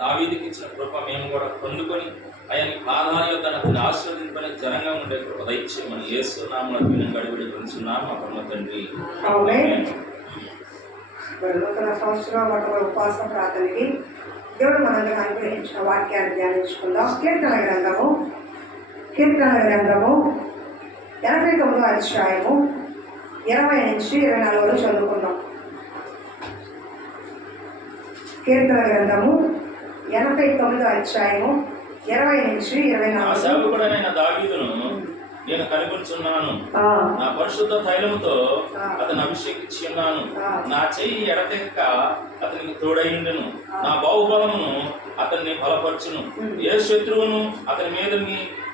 దావీదుకి ఇచ్చిన కృప మేము కూడా పొందుకొని ఆయనకి పాదాల యొక్క అతన్ని ఆశీర్వదింపని జనంగా ఉండే కృప దయచేయమని యేసు నామములో వినంగా అడిగి పొందుచున్నాము మా పరమ తండ్రి. నూతన సంవత్సరం మొట్టమొదటి ఉపవాస ప్రార్థనకి దేవుడు మనందరూ అనుగ్రహించిన వాక్యాన్ని ధ్యానించుకుందాం. కీర్తన గ్రంథము 89వ అధ్యాయము 20 నుంచి 24 చదువుకుందాం. కీర్తన గ్రంథము 89వ అధ్యాయము 20 నుంచి 24. సేవకుడైన దావీదును నేను కనుగొనుచున్నాను, నా పరిశుద్ధ తైలముతో అతను అభిషేకించి ఉన్నాను. నా చెయ్యి ఎడతెక్క అతనికి తోడైండును, నా బాహుబలమును అతన్ని బలపరచును. ఏ శత్రువును అతని మీద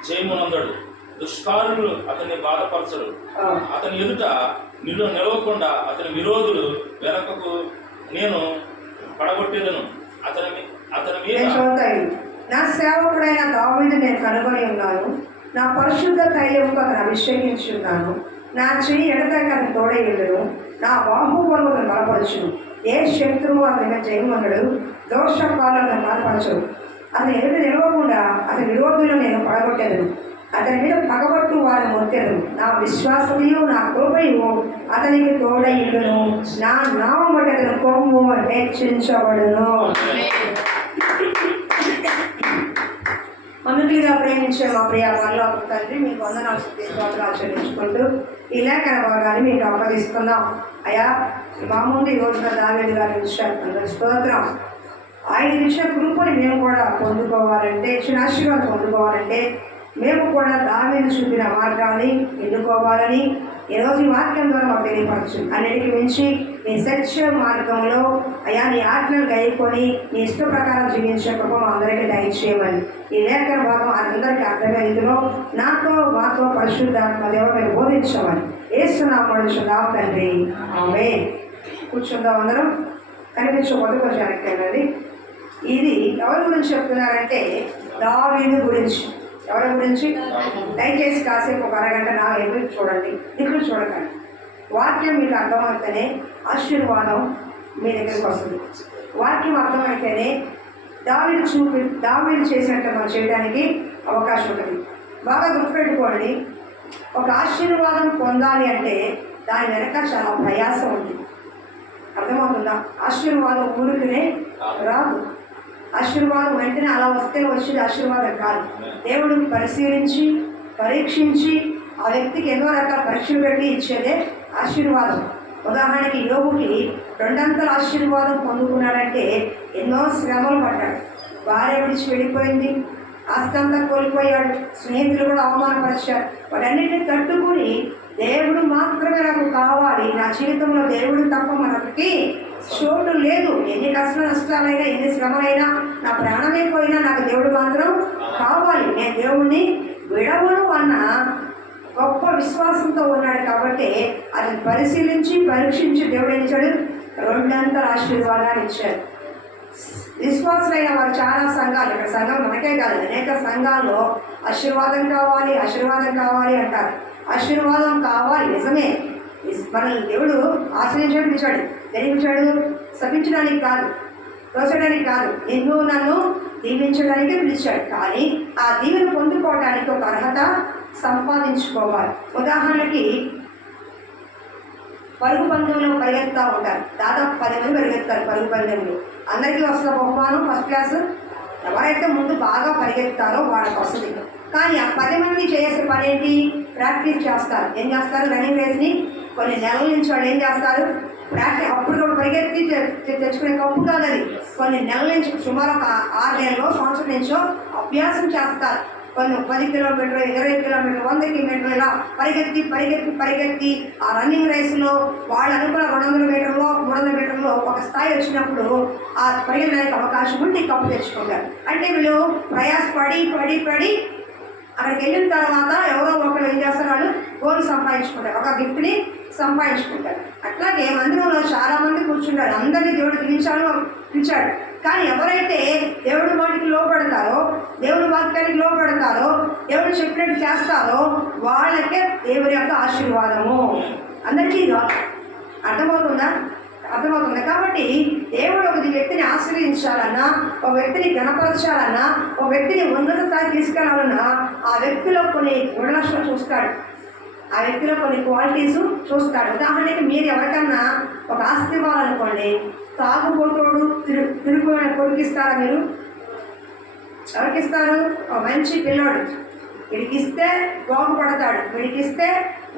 జయమునందడు, దుష్కారులు అతన్ని బాధపరచడు. అతని ఎదుట నిలవకుండా అతని విరోధులు వెనకకు నేను పడగొట్టేదను. అతని మీద నా సేవకుడైన దావీదు నేను కనుగొని ఉన్నాను, నా పరిశుద్ధ తైలముతో అతను అభిషేకించి ఉన్నాను. నా చెయ్యి ఎడతెక్క అతను తోడైండును, నా బాహుబలము అతను బలపరచును. ఏ శత్రువు అతని మీద జయమునందడు, దోషకాలు అతను బాధపరచడు. అతని ఎదుట నిలవకుండా అతని విరోధులను నేను పడగొట్టేదను. అతని మీద పగబట్టు వారిని మొత్తెదను. నా విశ్వాసమయు నా కృపయు అతనికి తోడైండును, నా నామము బట్టి అతని కొమ్ము హెచ్చించబడును. మమ్మల్నిగా ప్రేమించే మా ప్రియ పరలోక తండ్రి, మీకు వందనాలు స్తోత్రాలు చెల్లించుకుంటూ ఈ లేఖన భాగాన్ని మీకు అప్పగిస్తున్నాం. అయ్యా, మా ముందు ఈ రోజున దావీదు గారి విషయాలు స్తోత్రం. ఆయన ఇచ్చిన కృపని మేము కూడా పొందుకోవాలంటే, ఇచ్చిన ఆశీర్వాదం పొందుకోవాలంటే మేము కూడా దావీదు చూపిన మార్గాన్ని ఎన్నుకోవాలని ఈరోజు ఈ వాక్యం ద్వారా మాకు తెలియపరచు. అన్నిటికీ మించి నీ సత్య మార్గంలో అయ్యా నీ ఆజ్ఞలు గైకొని నీ ఇష్ట ప్రకారం జీవించే కృప మా అందరికీ దయచేయమని ఈ లేఖన భాగం అందరికీ అర్థమయ్యే రీతిలో మాతో పరిశుద్ధాత్మ దేవ మీరు బోధించమని యేసునామములో తండ్రి, ఆమేన్. కూర్చుందాం అందరం. కనిపించే మొదటి వెనక్కి. ఇది ఎవరి గురించి చెప్తున్నారంటే దావీదు గురించి. ఎవరి గురించి? దయచేసి కాసేపు ఒక అరగంట నా ఎదురు చూడండి, ఇక్కడ చూడకండి. వాక్యం మీకు అర్థమైతేనే ఆశీర్వాదం మీ దగ్గరికి వస్తుంది. వాక్యం అర్థమైతేనే దావీదు చేసినట్టు మనం చేయడానికి అవకాశం ఉంటుంది. బాగా గుర్తుపెట్టుకోండి, ఒక ఆశీర్వాదం పొందాలి అంటే దాని వెనక చాలా ప్రయాసం ఉంది. అర్థమవుతుందా? ఆశీర్వాదం ఊరికనే రాదు. ఆశీర్వాదం వెంటనే అలా వస్తే వచ్చేది ఆశీర్వాదం కాదు. దేవుడు పరిశీలించి పరీక్షించి ఆ వ్యక్తికి ఎన్నో రకాల పరీక్షలు పెట్టి ఇచ్చేదే ఆశీర్వాదం. ఉదాహరణకి యోగుకి 2 ఆశీర్వాదం పొందుకున్నాడంటే ఎన్నో శ్రమలు పడ్డాడు. భార్య విడిచి వెళ్ళిపోయింది, ఆస్తంతా కోల్పోయాడు, స్నేహితులు కూడా అవమానపరిచారు. వాటన్నిటిని తట్టుకుని దేవుడు మాత్రమే నాకు కావాలి, నా జీవితంలో దేవుడు తప్ప మనకి చోటు లేదు. ఎన్ని కష్ట నష్టాలైనా ఎన్ని శ్రమలైనా నా ప్రాణమే పోయినా నాకు దేవుడు మాత్రం కావాలి, నేను దేవుణ్ణి విడవను అన్న గొప్ప విశ్వాసంతో ఉన్నాడు. కాబట్టి అది పరిశీలించి పరీక్షించి దేవుడు ఏం ఇచ్చాడు? 2 ఆశీర్వాదాలు ఇచ్చాడు. విశ్వాసులైన వారు చాలా సంఘాలు, ఇక్కడ సంఘం మనకే కాదు అనేక సంఘాల్లో ఆశీర్వాదం కావాలి అంటారు. ఆశీర్వాదం కావాలి, నిజమే. మనల్ని దేవుడు ఆశ్రయించడానికి ఇచ్చాడు. దేనికిచ్చాడు? శపించడానికి కాదు, తోచడానికి కాదు, నిన్ను నన్ను దీవించడానికి పిలిచాడు. కానీ ఆ దీవెన పొందుకోవడానికి ఒక అర్హత సంపాదించుకోవాలి. ఉదాహరణకి పరుగు పందెంలో పరిగెత్తా ఉంటారు. దాదాపు 10 మంది పరిగెత్తారు పరుగు పందెంలో. అందరికీ వస్తున్న బహుమానం ఫస్ట్ క్లాస్. ఎవరైతే ముందు బాగా పరిగెత్తారో వాళ్ళకి వస్తుంది. కానీ ఆ 10 మంది చేసే పని ఏంటి? ప్రాక్టీస్ చేస్తారు. ఏం చేస్తారు? రన్నింగ్ రేస్ని కొన్ని నెలల నుంచి వాళ్ళు ఏం చేస్తారు? ప్రాక్టీస్. అప్పుడు కూడా పరిగెత్తి తెచ్చుకునే కప్పు కాదు అది. కొన్ని నెలల నుంచి, సుమారు ఒక 6 నెలలు సంవత్సరం నుంచో అభ్యాసం చేస్తారు. కొన్ని 10 కిలోమీటర్లు, 20 కిలోమీటర్లు, 100 కిలోమీటర్లు ఇలా పరిగెత్తి ఆ రన్నింగ్ రేసులో వాళ్ళు అనుకున్న 200 మీటర్లో 300 మీటర్లో ఒక స్థాయి వచ్చినప్పుడు ఆ పరిగెత్తడానికి అవకాశం ఉండి కప్పు తెచ్చుకుంటారు. అంటే వీళ్ళు ప్రయాసపడి అక్కడికి వెళ్ళిన తర్వాత ఎవరో ఒకరు ఏం చేస్తారు? వాళ్ళు గోల్ సంపాదించుకుంటారు, ఒక గిఫ్ట్ని సంపాదించుకుంటారు. అట్లాగే మందిరంలో చాలామంది కూర్చుంటారు. అందరినీ దేవుడు పిలిచాడు. కానీ ఎవరైతే దేవుడి మాటకి లోపడతారో, దేవుడి వాక్యానికి లోపడతారో, దేవుడు చెప్పినట్టు చేస్తారో వాళ్ళకే దేవుడి యొక్క ఆశీర్వాదము. అందరికీ అర్థమవుతుందా? అర్థమవుతుంది. కాబట్టి దేవుడు ఒక వ్యక్తిని ఆశ్రయించాలన్నా, ఒక వ్యక్తిని గణపరచాలన్నా, ఒక వ్యక్తిని ఉన్నత స్థాయి తీసుకెళ్లాలన్నా ఆ వ్యక్తిలో కొన్ని గుణలక్షణాలు చూస్తాడు, ఆ వ్యక్తిలో కొన్ని క్వాలిటీస్ చూస్తాడు. ఉదాహరణకి మీరు ఎవరికన్నా ఒక ఆస్తి ఇవ్వాలనుకోండి, తాగుబోతోడు తిరుగు కొరికిస్తారా? మీరు ఎవరికి ఇస్తారు? ఒక మంచి పిల్లోడు, వీడికి ఇస్తే బాగుపడతాడు, వీడికి ఇస్తే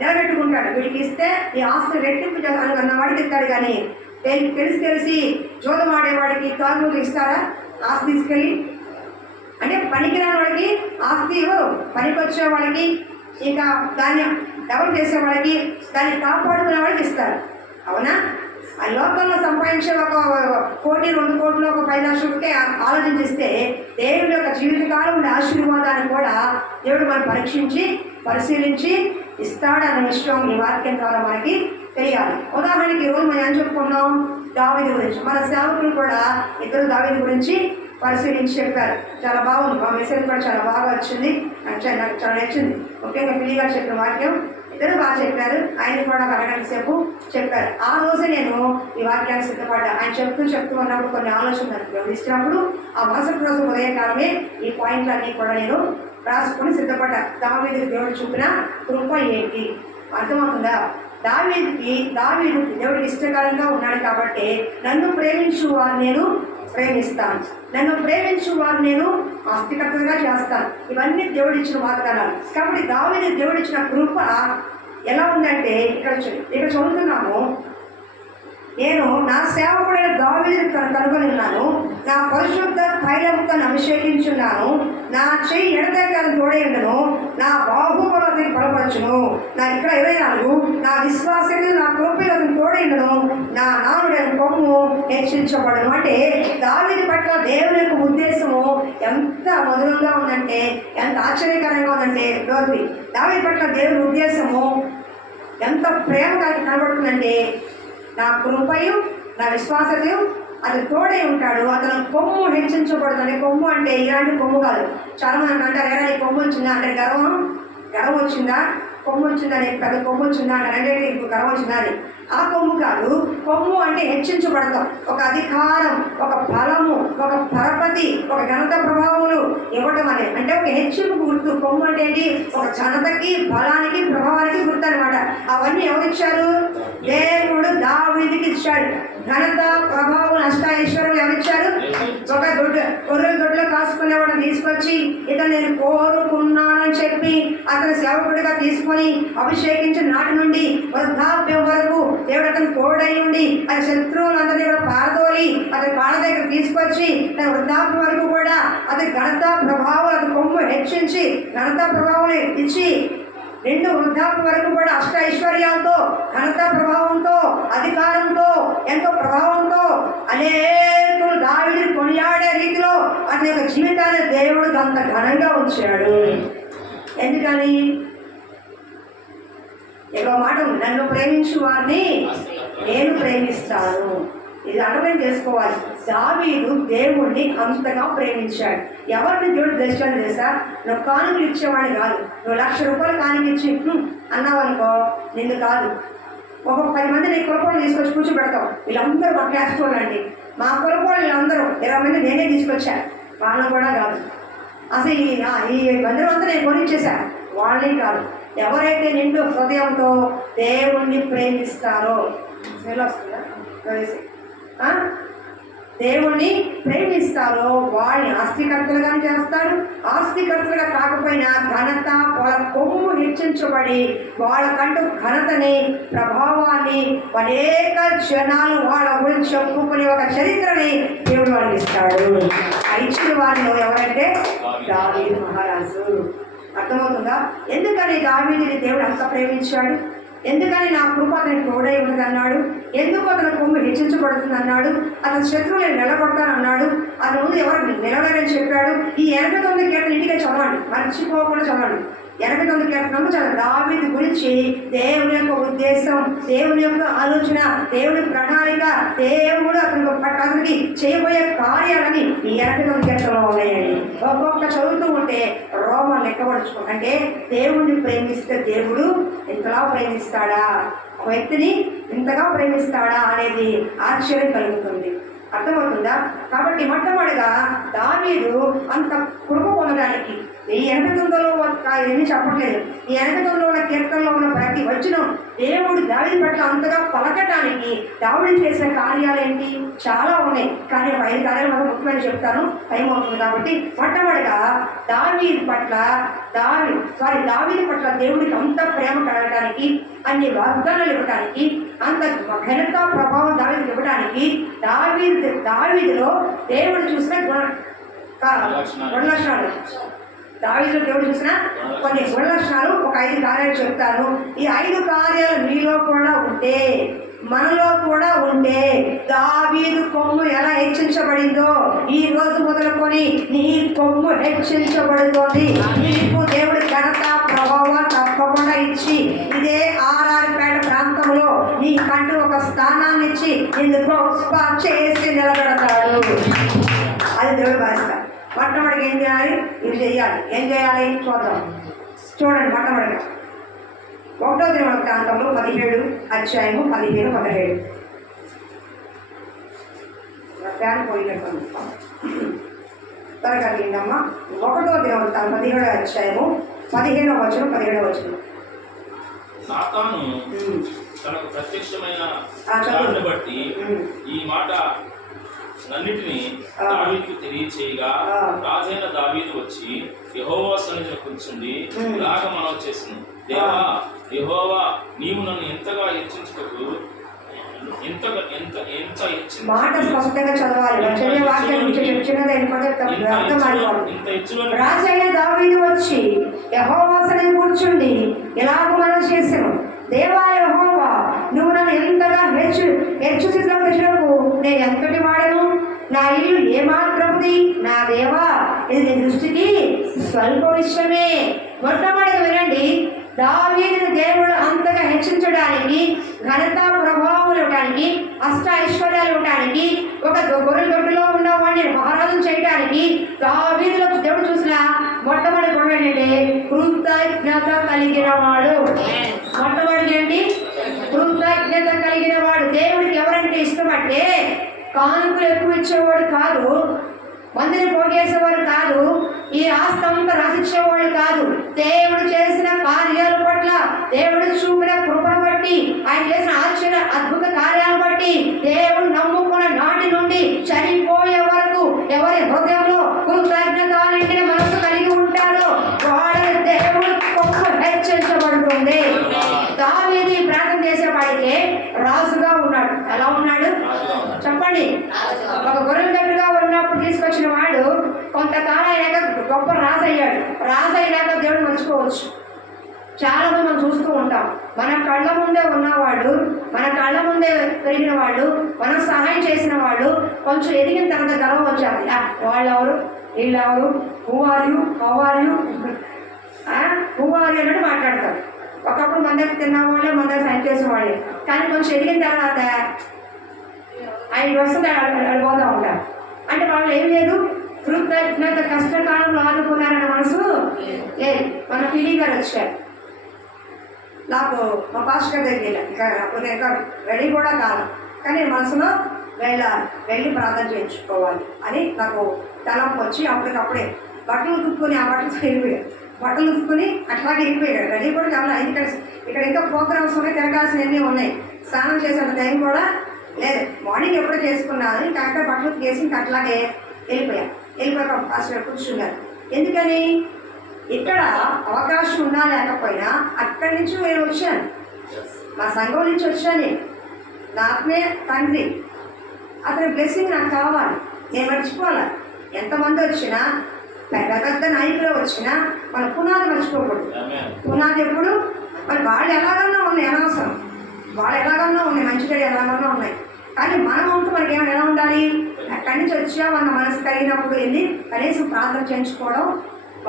నిలబెట్టుకుంటాడు, వీడికి ఇస్తే ఈ ఆస్తి రెట్టింపు అన్న వాడికి ఇస్తాడు. కానీ తెలిసి జోదం ఆడేవాడికి తాగుబోతు ఇస్తారా ఆస్తి తీసుకెళ్ళి? అంటే పనికిరాని వాడికి ఆస్తి ఇవ్వరు, పనికి వచ్చే వాళ్ళకి, ఇంకా దాన్ని డెవలప్ చేసే వాళ్ళకి, దాన్ని కాపాడుకునే వాళ్ళకి ఇస్తారు. అవునా? ఆ లోకంలో సంపాదించే ఒక 1 కోటి 2 కోట్లు ఒక 10 లక్షలకే ఆలోచించిస్తే దేవుడి యొక్క జీవితకాలం ఉండే ఆశీర్వాదాన్ని కూడా దేవుడు మనం పరీక్షించి పరిశీలించి ఇస్తాడన్న విషయం ఈ వాక్యం ద్వారా మనకి తెలియాలి. ఉదాహరణకి ఈరోజు మనం ఏం చెప్పుకున్నాం? దావీదు గురించి. మన సేవకులు కూడా ఇద్దరు దావీదు గురించి పరిశీలించి చెప్పారు. చాలా బాగుంది, మా మెసేజ్ కూడా చాలా బాగా వచ్చింది, నాకు చాలా నచ్చింది. ముఖ్యంగా పిల్లి గారు చెప్పిన వాక్యం ఇద్దరు బాగా చెప్పారు. ఆయన కూడా ఒక అరగంట సేపు చెప్పారు. ఆ రోజు నేను ఈ వాక్యాన్ని సిద్ధపడ్డా. ఆయన చెప్తూ ఉన్నప్పుడు కొన్ని ఆలోచనలు ఇచ్చినప్పుడు ఆ మరుసటి రోజు ఉదయకాలమే ఈ పాయింట్లన్నీ కూడా నేను రాసుకొని సిద్ధపడ్డా. దావీదుకి దేవుడు చూపిన కృప ఏంటి అర్థమవుతుందా? దావీదు దేవుడికి ఇష్టకరంగా ఉన్నాడు కాబట్టి నన్ను ప్రేమించు వారు నేను ప్రేమిస్తాను, నన్ను ప్రేమించు వారు నేను ఆస్తికర్తగా చేస్తాను. ఇవన్నీ దేవుడిచ్చిన వాగ్దానాలు. కాబట్టి దావీదు దేవుడిచ్చిన కృప ఎలా ఉందంటే ఇక్కడ చదువుతున్నాము, నేను నా సేవకుడైన దావీదును కనుగొని ఉన్నాను, నా పరిశుద్ధ తైలముతో అభిషేకించున్నాను, నా చెయ్యి ఎడతెగని తోడేయుండును, నా బాహుబలాన్ని బలపరచును, నా ఇక్కడ 24 నా విశ్వాసము నా కృపను తోడేయుండును, నా నాలుడైన కొమ్ము హెచ్చించబడును. అంటే దావీదు పట్ల దేవుని యొక్క ఉద్దేశము ఎంత మధురంగా ఉందంటే, ఎంత ఆశ్చర్యకరంగా ఉందంటే, దావీదు పట్ల దేవుని ఉద్దేశము ఎంత ప్రేమగా కనబడుతుందంటే, నా కృపయు నా విశ్వాసము అది తోడై ఉంటాడు, అతను కొమ్ము హెచ్చించబడుతుంది. కొమ్ము అంటే ఇలాంటి కొమ్ము కాదు. చాలా మంది అంటారు, ఎలా నీ కొమ్ము వచ్చిందా అంటే గర్వం వచ్చిందా, కొమ్ము వచ్చిందని, పెద్ద కొమ్ము వచ్చిందా అంటే ఇప్పుడు గర్వం వచ్చిందా అని. ఆ కొమ్ము కాదు. కొమ్ము అంటే హెచ్చించబడతాం, ఒక అధికారం, ఒక బలము, ఒక పరపతి, ఒక ఘనత ప్రభావములు ఇవ్వటం అనేది అంటే ఒక హెచ్చింపు గుర్తు. కొమ్ము అంటే ఏంటి? ఒక ఘనతకి, బలానికి, ప్రభావానికి గుర్తు అనమాట. అవన్నీ ఎవరిచ్చారు? దేవుడు దావీదుకి ఇచ్చాడు. ఘనత, ప్రభావం, అష్టైశ్వర్యం ఎవరిచ్చారు? ఒక గొర్రెల దొడ్లో కాసుకునేవాడిని తీసుకొచ్చి ఇతను నేను కోరుకున్నానని చెప్పి అతను సేవకుడిగా తీసుకొని అభిషేకించిన నాటి నుండి వృద్ధాప్యం వరకు దేవుడు అతను తోడై ఉండి అది శత్రువులందరినీ కూడా పారదోలి అతని కాళ్ళ దగ్గర తీసుకొచ్చి తన వృద్ధాప్యం వరకు కూడా అతని ఘనత, ప్రభావం, అతని కొమ్ము హెచ్చించి ఘనత, ప్రభావం ఇచ్చి రెండు వృద్ధాప్యం వరకు కూడా అష్ట ఐశ్వర్యాలతో, ఘనత, ప్రభావంతో, అధికారంతో, ఎంతో ప్రభావంతో అనేకులు దావీదుని కొనియాడే రీతిలో అతని యొక్క జీవితాన్ని దేవుడు అంత ఘనంగా ఉంచాడు. ఎందుకని? ఏదో మాట ఉంది, నన్ను ప్రేమించు వారిని నేను ప్రేమిస్తాను. ఇది అర్థం చేసుకోవాలి. దావీదు దేవుణ్ణి అంతగా ప్రేమించాడు. ఎవరిని దేవుడు దర్శనం చేశా? నువ్వు కానుకలు ఇచ్చేవాడిని కాదు. నువ్వు 1,00,000 రూపాయలు కానుక ఇచ్చి అన్నావనుకో, నిన్ను కాదు. ఒక 10 మంది నీ కులపోళ్ళు తీసుకొచ్చి కూర్చోబెడతావు. వీళ్ళందరూ మా క్లాస్ వాళ్ళండి, మా కులపోళ్ళు వీళ్ళందరూ 20 మంది నేనే తీసుకొచ్చాను, వాళ్ళని కూడా కాదు. అసలు ఈ మందిరం అంతా నేను కొనిచ్చేసా, వాళ్ళని కాదు. ఎవరైతే నిండు హృదయంతో దేవుణ్ణి ప్రేమిస్తారో, వస్తుందా దేవుణ్ణి ప్రేమిస్తారో వాళ్ళని ఆస్తికర్తలుగా చేస్తాడు. ఆస్తికర్తలుగా కాకపోయినా ఘనత, వాళ్ళ కొమ్ము హెచ్చించబడి వాళ్ళకంటూ ఘనతని, ప్రభావాన్ని, అనేక జనాలు వాళ్ళ గురించి చెప్పుకునే ఒక చరిత్రని దేవుడు వాళ్ళకి ఇస్తాడు. ఇచ్చిన వారిలో ఎవరంటే దావీదు మహారాజు. అర్థమవుతుందా? ఎందుకని దావీదుని దేవుడు అంత ప్రేమించాడు? ఎందుకని నా కృప అతనికి తోడై ఉన్నది అన్నాడు? ఎందుకు అతని కొమ్ము హెచ్చించబడుతుంది అన్నాడు? అతని శత్రువులను నిలబడతానన్నాడు? అతని ముందు ఎవరు నిలవలేదని చెప్పాడు. ఈ 89 కీర్తన ఇంటికి చదవండి, మర్చిపోకుండా చదవండి. 89 కీర్తనలు చదవండి. దావీదు గురించి దేవుని యొక్క ఉద్దేశం, దేవుని యొక్క ఆలోచన, దేవుని ప్రణాళిక, దేవుడు అతనికి చేయబోయే కార్యాలని ఈ 89 కీర్తనలో ఉన్నాయండి. ఒక్కొక్క చదువుతూ ఉంటే రోమం లెక్కపడుచుకో. అంటే దేవుణ్ణి ప్రేమిస్తే దేవుడు ఇంతలా ప్రేమిస్తాడా, ఒక వ్యక్తిని ఇంతగా ప్రేమిస్తాడా అనేది ఆశ్చర్యం కలుగుతుంది. అర్థమవుతుందా? కాబట్టి మొట్టమొదటిగా దావీదు అంత కృప పొందడానికి ఈ 89లో ఇవన్నీ చెప్పట్లేదు. ఈ 89లో ఉన్న కీర్తనలో ఉన్న ప్రతి వచనం దేవుడు దావీదు పట్ల అంతగా పలకటానికి దావీదు చేసిన కార్యాలు ఏంటి చాలా ఉన్నాయి. కానీ ఒక 5 కార్యాలు మనం ముఖ్యమైన చెప్తాను, టైం అవుతుంది కాబట్టి. మొట్టమొదటిగా దావీదు పట్ల దేవుడికి అంత ప్రేమ కలగడానికి, అన్ని వాగ్దానాలు ఇవ్వడానికి, అంత ఘనత ప్రభావం దావీదుకి ఇవ్వడానికి దావీదులో దేవుడు చూసిన గుణలక్షణాలు, దావీదులో దేవుడు చూసిన కొన్ని గుణలక్షణాలు ఒక 5 కార్యాలు చెప్తాను. ఈ 5 కార్యాలు మీలో కూడా ఉంటే, మనలో కూడా ఉంటే, దావీదు కొమ్ము ఎలా హెచ్చించబడిందో ఈ రోజు మొదలుకొని నీ కొమ్ము హెచ్చించబడుతోంది. నీకు దేవుడి ఘనత ప్రభావం తప్పకుండా ఇచ్చి ఇదే ఆర్ఆర్పేట ప్రాంతంలో నీ కంటూ ఒక స్థానాన్ని ఇచ్చి నిన్ను గొప్ప చేసి నిలబెడతాడు. అది దేవుడి భాష. మొట్టమొదటిగా ఏం చేయాలి? ఇది చేయాలి. ఏం చేయాలి చూద్దాం. చూడండి, మొట్టమొదటిగా 1వ దినవృత్తాంతంలో 17 అధ్యాయము 15, 17. ఫ్యాన్ పోయినట్టు త్వరగా ఏంటమ్మా? 1వ దినవృత్తాంతం 17వ అధ్యాయము 15వ వచనం, 17వ వచనం. సాతాను తనకు ప్రత్యక్షమైన దాన్ని బట్టి ఈ మాట అన్నిటినీ దావీదుకు తెలియచేయగా, రాజైన దావీదు వచ్చి యెహోవా సన్నిధిలో కూర్చుండి ఇలాగ మనవి చేసిన, దేవా యెహోవా, నీవు నన్ను ఎంతగా హెచ్చించుటకు మాట స్పష్టంగా చదవాలి. రాజైన దావీదు వచ్చి యెహోవా సన్నిధిలో కూర్చుండి ఇలాగ మనవి చేసెను, దేవా యెహోవా, నువ్వు నన్ను ఎంతగా హెచ్చించినకు నేను ఎంతటి వాడను, నా ఇల్లు ఏమాత్రముది, నా దేవా ఇది నీ దృష్టికి స్వల్ప విషయమే. మొట్టమొదటి వినండి, దావీదును దేవుడు అంతగా హెచ్చించడానికి, ఘనత ప్రభావం ఇవ్వడానికి, అష్ట ఐశ్వర్యాలు ఇవ్వడానికి, ఒక గొర్రెల దొడ్డులో ఉన్న వాడిని మహారాజు చేయడానికి దావీదులో దేవుడు చూసిన మొట్టమొదటి గుణం ఏంటంటే కృతజ్ఞత కలిగిన వాడు. మొట్టమొదటి ఏంటి? కృతజ్ఞత కలిగిన వాడు. దేవుడికి ఎవరంటే ఇష్టం అంటే కానుకలు ఎక్కువ ఇచ్చేవాడు కాదు, మందిని పోగేసేవాడు కాదు, ఈ ఆస్తి అంతా రాసిచ్చేవాడు కాదు. దేవుడు చేసిన కార్యాల పట్ల, దేవుడు చూపిన కృపను బట్టి, ఆయన చేసిన ఆశ్చర్య అద్భుత కార్యాలను బట్టి, దేవుడు నమ్ముకున్న నాటి నుండి చనిపోయే వరకు ఎవరి హృదయంలో కృతజ్ఞత నిండిన మనసు కలిగి ఉంటారో వాళ్ళని దేవుడు హెచ్చించబడుతుంది. దావీదు ప్రార్థన చేసేవాడికి రాజుగా ఉన్నాడు. ఎలా ఉన్నాడు చెప్పండి? ఒక గొర్రెల దగ్గరగా ఉన్నప్పుడు తీసుకొచ్చిన వాడు కొంతకాలం అయినాక గొప్ప రాజు అయ్యాడు. రాజు అయినాక దేవుడు మర్చిపోవచ్చు. చాలా మంది మనం చూస్తూ ఉంటాం. మన కళ్ళ ముందే ఉన్నవాడు, మన కళ్ళ ముందే పెరిగిన వాడు, మనం సహాయం చేసిన వాడు కొంచెం ఎదిగిన తర్వాత గర్వం వచ్చారు. వాళ్ళెవరు, వీళ్ళెవరు, హూ ఆర్ యూ అన్నట్టు మాట్లాడతారు. ఒకప్పుడు మన దగ్గర తిన్న వాళ్ళే, మన దగ్గర సహాయం చేసిన వాళ్ళే. కానీ కొంచెం ఎదిగిన తర్వాత ఆయన వస్తుంది అడిపోతూ ఉంటారు. అంటే వాళ్ళు ఏం లేదు, కృతజ్ఞత కష్టకాలంలో ఆదుకున్నారన్న మనసు లేదు. మన పిడి గారు వచ్చారు, నాకు మా పాస్టర్ దగ్గర ఇంకా రెడీ కూడా కాదు, కానీ మనసులో వెళ్ళి ప్రార్థన చేయించుకోవాలి అని నాకు తలంపు వచ్చి అప్పటికప్పుడే బట్టలు ఉతుక్కుని, ఆ బట్టలు వెళ్ళిపోయాడు. బట్టలు ఉతుక్కుని అట్లాగే వెళ్ళిపోయాడు. రెడీ కూడా కావాలి. ఇక్కడ ఇంకా ప్రోగ్రామ్స్ ఉన్నాయి, తిరగాల్సినవన్నీ ఉన్నాయి. స్నానం చేసేంత టైం కూడా లేదు. మార్నింగ్ ఎప్పుడో చేసుకున్నాను, కరెక్ట్గా బట్టలు వేసి ఇంకా అట్లాగే వెళ్ళిపోయాక పాస్టర్ కూర్చున్నారు. ఎందుకని? ఇక్కడ అవకాశం ఉన్నా లేకపోయినా అక్కడి నుంచి నేను వచ్చాను, మా సంఘం నుంచి వచ్చాను. నా ఆత్మీయ తండ్రి, అతని బ్లెస్సింగ్ నాకు కావాలి. నేను మర్చిపోవాలి. ఎంతమంది వచ్చినా, పెద్ద నాయకులు వచ్చినా మన పునాది మర్చిపోకూడదు. పునాది ఎప్పుడు మరి వాళ్ళు ఎలాగన్నా ఉన్నాయి, అనవసరం. వాళ్ళు ఎలాగన్నా ఉన్నాయి, మంచి చెడు ఎలాగన్నా ఉన్నాయి. కానీ మన వంతు మనకి ఎలా ఉండాలి? అక్కడి నుంచి వచ్చామన్న మనసు కలిగినప్పుడు వెళ్ళి కనీసం ప్రార్థన చేయించుకోవడం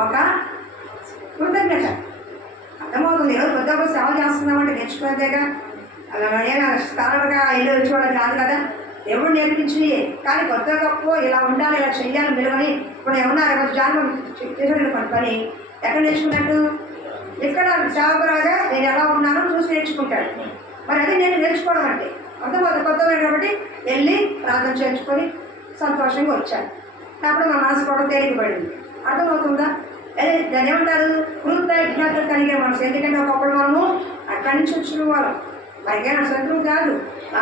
ఒక కృతజ్ఞత. అర్థమవుతుంది. ఈరోజు కొద్దిగా సేవ చేస్తున్నామంటే నేర్చుకునేదేగా, ఏమైనా స్కాలర్గా వెళ్ళి వచ్చేవాళ్ళకి కాదు కదా, దేవుడు నేర్పించినవి. కానీ కొత్త గొప్ప ఇలా ఉండాలి, ఇలా చెయ్యాలి విలువని ఇప్పుడు ఏమన్నా రేపు జాగ్రత్త చేసేది పని ఎక్కడ నేర్చుకున్నట్టు? ఇక్కడ సేవకురాగా నేను ఎలా ఉన్నానో చూసి నేర్చుకుంటాడు. మరి అది నేను నేర్చుకోవడం అంటే అర్థమవుతుంది. కొత్తగా కాబట్టి వెళ్ళి ప్రార్థన చేర్చుకొని సంతోషంగా వచ్చాను. అప్పుడు మా మనసు కూడా తేలికపడింది. అర్థమవుతుందా? అదే దాన్ని ఏమంటారు? కృతజ్ఞత కలిగే మనసు. ఎందుకంటే ఒకప్పుడు మనము అక్కడి నుంచి వచ్చిన వాళ్ళం, మనకైనా శత్రువు కాదు,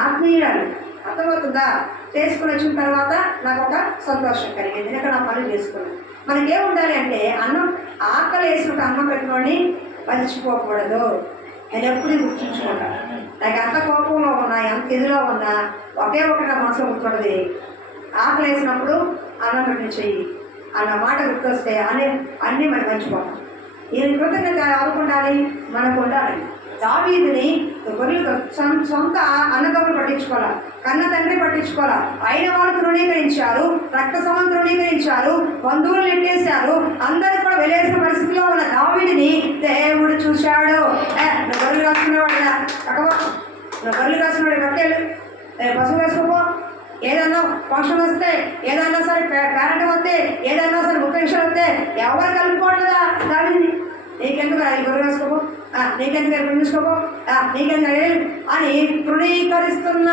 ఆత్మీయురాలు. అర్థమవుతుందా? చేసుకుని వచ్చిన తర్వాత నాకు ఒక సంతోషం కలిగింది, ఎందుకంటే నా పనులు చేసుకున్నాను. మనకేముండాలి అంటే అన్నం ఆకలి వేసినట్టు అన్నం పెట్టుకొని మర్చిపోకూడదు. నేను ఎప్పుడు గుర్తుంచుకుంటాను. నాకు ఎంత కోపంలో ఉన్నా, ఎంత ఇదిలో ఉన్నా ఒకే ఒకటి నా మనసులో గుర్తుంటుంది, ఆకలి వేసినప్పుడు అన్నం పెట్టిన చెయ్యి అన్న మాట గుర్తొస్తే అన్నీ మనం మర్చిపోతాం. ఈ కృతజ్ఞత ఎవరికి ఉండాలి? మనకు ఉండాలి. దావీదుని గొర్రెలు సొంత అన్నదమ్ములు పట్టించుకోవాలా, కన్న తండ్రి పట్టించుకోవాలా, అయిన వాళ్ళు తృణీకరించారు, రక్త సంబంధం తృణీకరించారు, బంధువులు నెట్టేశారు, అందరూ కూడా వెళ్ళేసిన పరిస్థితిలో ఉన్న దావీదుని దేవుడు చూశాడు. నువ్వు గొర్రెలు కాసుకునేవాడు అక్కవా, నువ్వు గొర్రెలు కాసుకునేవాడు పక్కేళ్ళు పశువు వేసుకోపో, ఏదన్నా ఫంక్షన్ వస్తే, ఏదన్నా సరే పేరెంట్ వస్తే, ఏదన్నా సరే ముఖ్య విషయాలు వస్తే ఎవరు కలుపుకోవట్లేదా దావీదుని? నీకెందుకు అది గొర్రెలు వేసుకోపో, నీకెందుకు ఎప్పుడు నీకెందుకు అని తృణీకరిస్తున్న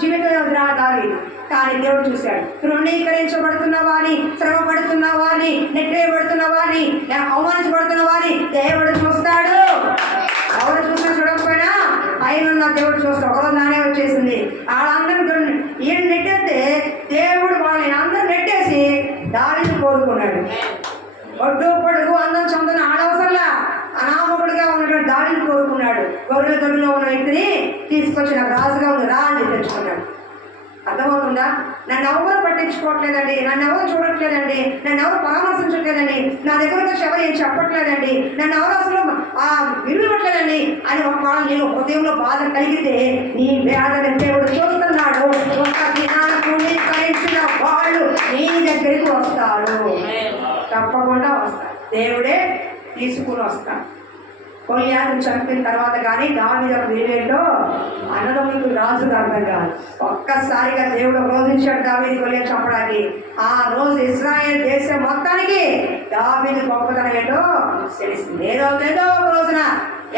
జీవితం దావీదు. కానీ దేవుడు చూశాడు. తృణీకరించబడుతున్న వారిని, శ్రమ పడుతున్న వారిని, నెట్టేయబడుతున్న వారిని, అవమానించబడుతున్న వారిని దేవుడు చూస్తాడు. ఎవరు చూసినా చూడకపోయినా పైన దేవుడు చూస్తాడు. ఒకరోజు నానే వచ్చేసింది, వాళ్ళందరూ ఈయన నెట్టేస్తే దేవుడు వాళ్ళని అందరూ నెట్టేసి దావీదుని కోరుకున్నాడు. ఒడ్డు పొడుగు అందం చందని ఆడవసరలా అనామకుడిగా ఉన్నటువంటి దావీదుని కోరుకున్నాడు. గొర్రెలో ఉన్న వ్యక్తిని తీసుకొచ్చి నాకు రాజుగా ఉంది రా అని తెచ్చుకున్నాడు. అర్థమవుతుందా? నన్ను ఎవరు పట్టించుకోవట్లేదండి, నన్ను ఎవరు చూడట్లేదండి, నన్ను ఎవరు పరామర్శించట్లేదండి, నా దగ్గరకు వచ్చి ఎవరు ఏం చెప్పట్లేదండి, నన్ను ఎవరు అసలు విలువట్లేదండి అని ఒక వాళ్ళు నేను హృదయంలో బాధ కలిగితే నీ వేదన దేవుడు చూస్తున్నాడు. ఒక దినాన్ని కలిసిన వాళ్ళు నీ దగ్గరికి వస్తారు, తప్పకుండా వస్తారు. దేవుడే తీసుకుని వస్తాడు. గొల్యాతును చంపిన తర్వాత కానీ దావీదు వీరేంటో అన్నదమ్ములకు రాజుగా అర్థం కాదు. ఒక్కసారిగా దేవుడు బోధించాడు దావీదు గొల్యాతు చంపడానికి. ఆ రోజు ఇశ్రాయేల్ దేశం మొత్తానికి దావీదు గొప్పతనం ఏంటో తెలిసింది. ఏదో ఒక రోజున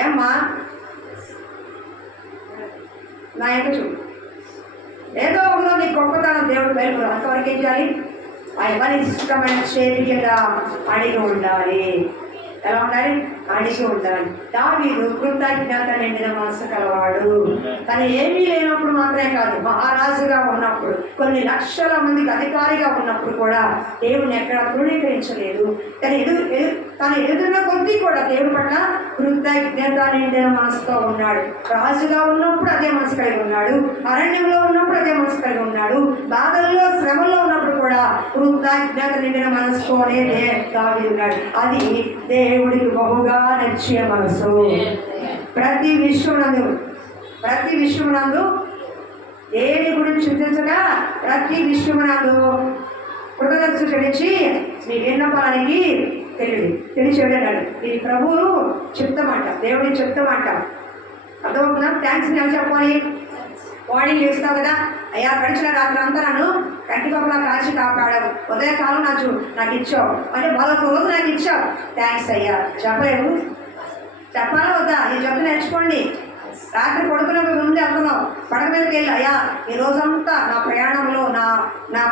ఏమ్మా నా యొక్క చూడు, ఏదో ఒకరోజు నీ గొప్పతనం దేవుడు బయలుపడు. అంతవరకు ఏం చేయాలి? ఆయన ఇష్టమైన చేతిగా అడిగి ఉండాలి. ఎలా ఉండాలి? అడిగి ఉండాలి. దావీదు కృతజ్ఞత నిండిన మనసు కలవాడు. కానీ ఏమీ లేనప్పుడు మాత్రమే కాదు, మహారాజుగా ఉన్నప్పుడు, కొన్ని లక్షల మందికి అధికారిగా ఉన్నప్పుడు కూడా దేవుని ఎక్కడ తృణీకరించలేదు. తను ఎదురున్న కొద్దీ కూడా దేవుడి పట్ల కృతజ్ఞత నిండిన మనసుతో ఉన్నాడు. రాజుగా ఉన్నప్పుడు అదే మనసు కలిగి ఉన్నాడు, అరణ్యంలో ఉన్నప్పుడు అదే మనసు కలిగి ఉన్నాడు, బాధల్లో శ్రమల్లో ఉన్నప్పుడు కూడా కృతజ్ఞత నిండిన మనసుతోనే దావీదు ఉన్నాడు. అది దేవుడికి బహుగా నచ్చే మనసు. ప్రతి విశ్వమునందు దేని గురించి చింతించగా ప్రతి విశ్వమునందు కృతజ్ఞత చెల్లించి నీ విన్నపానికి తెలియచేయడాడు. ఇది ప్రభువు చెప్తామంట, దేవుడిని చెప్తామంట. అర్థమవుతుందా? థ్యాంక్స్ నేను చెప్పాలి. మార్నింగ్ లేస్తావు కదా, అయ్యా గడిచిన రాత్రి అంతా నన్ను కంటిపక్కలా కాల్చి కాపాడావు, ఉదయకాలం నాకు ఇచ్చావు, అంటే మరొక రోజు నాకు ఇచ్చావు, థ్యాంక్స్ అయ్యా. చెప్పలేవు? చెప్పాలా వద్దా? నేను చెప్పి నేర్చుకోండి. రాత్రి పడుకున్నప్పుడు ముందే అనుకున్నావు, పడక మీదకి వెళ్ళి అయ్యా ఈ రోజంతా నా ప్రయాణంలో నా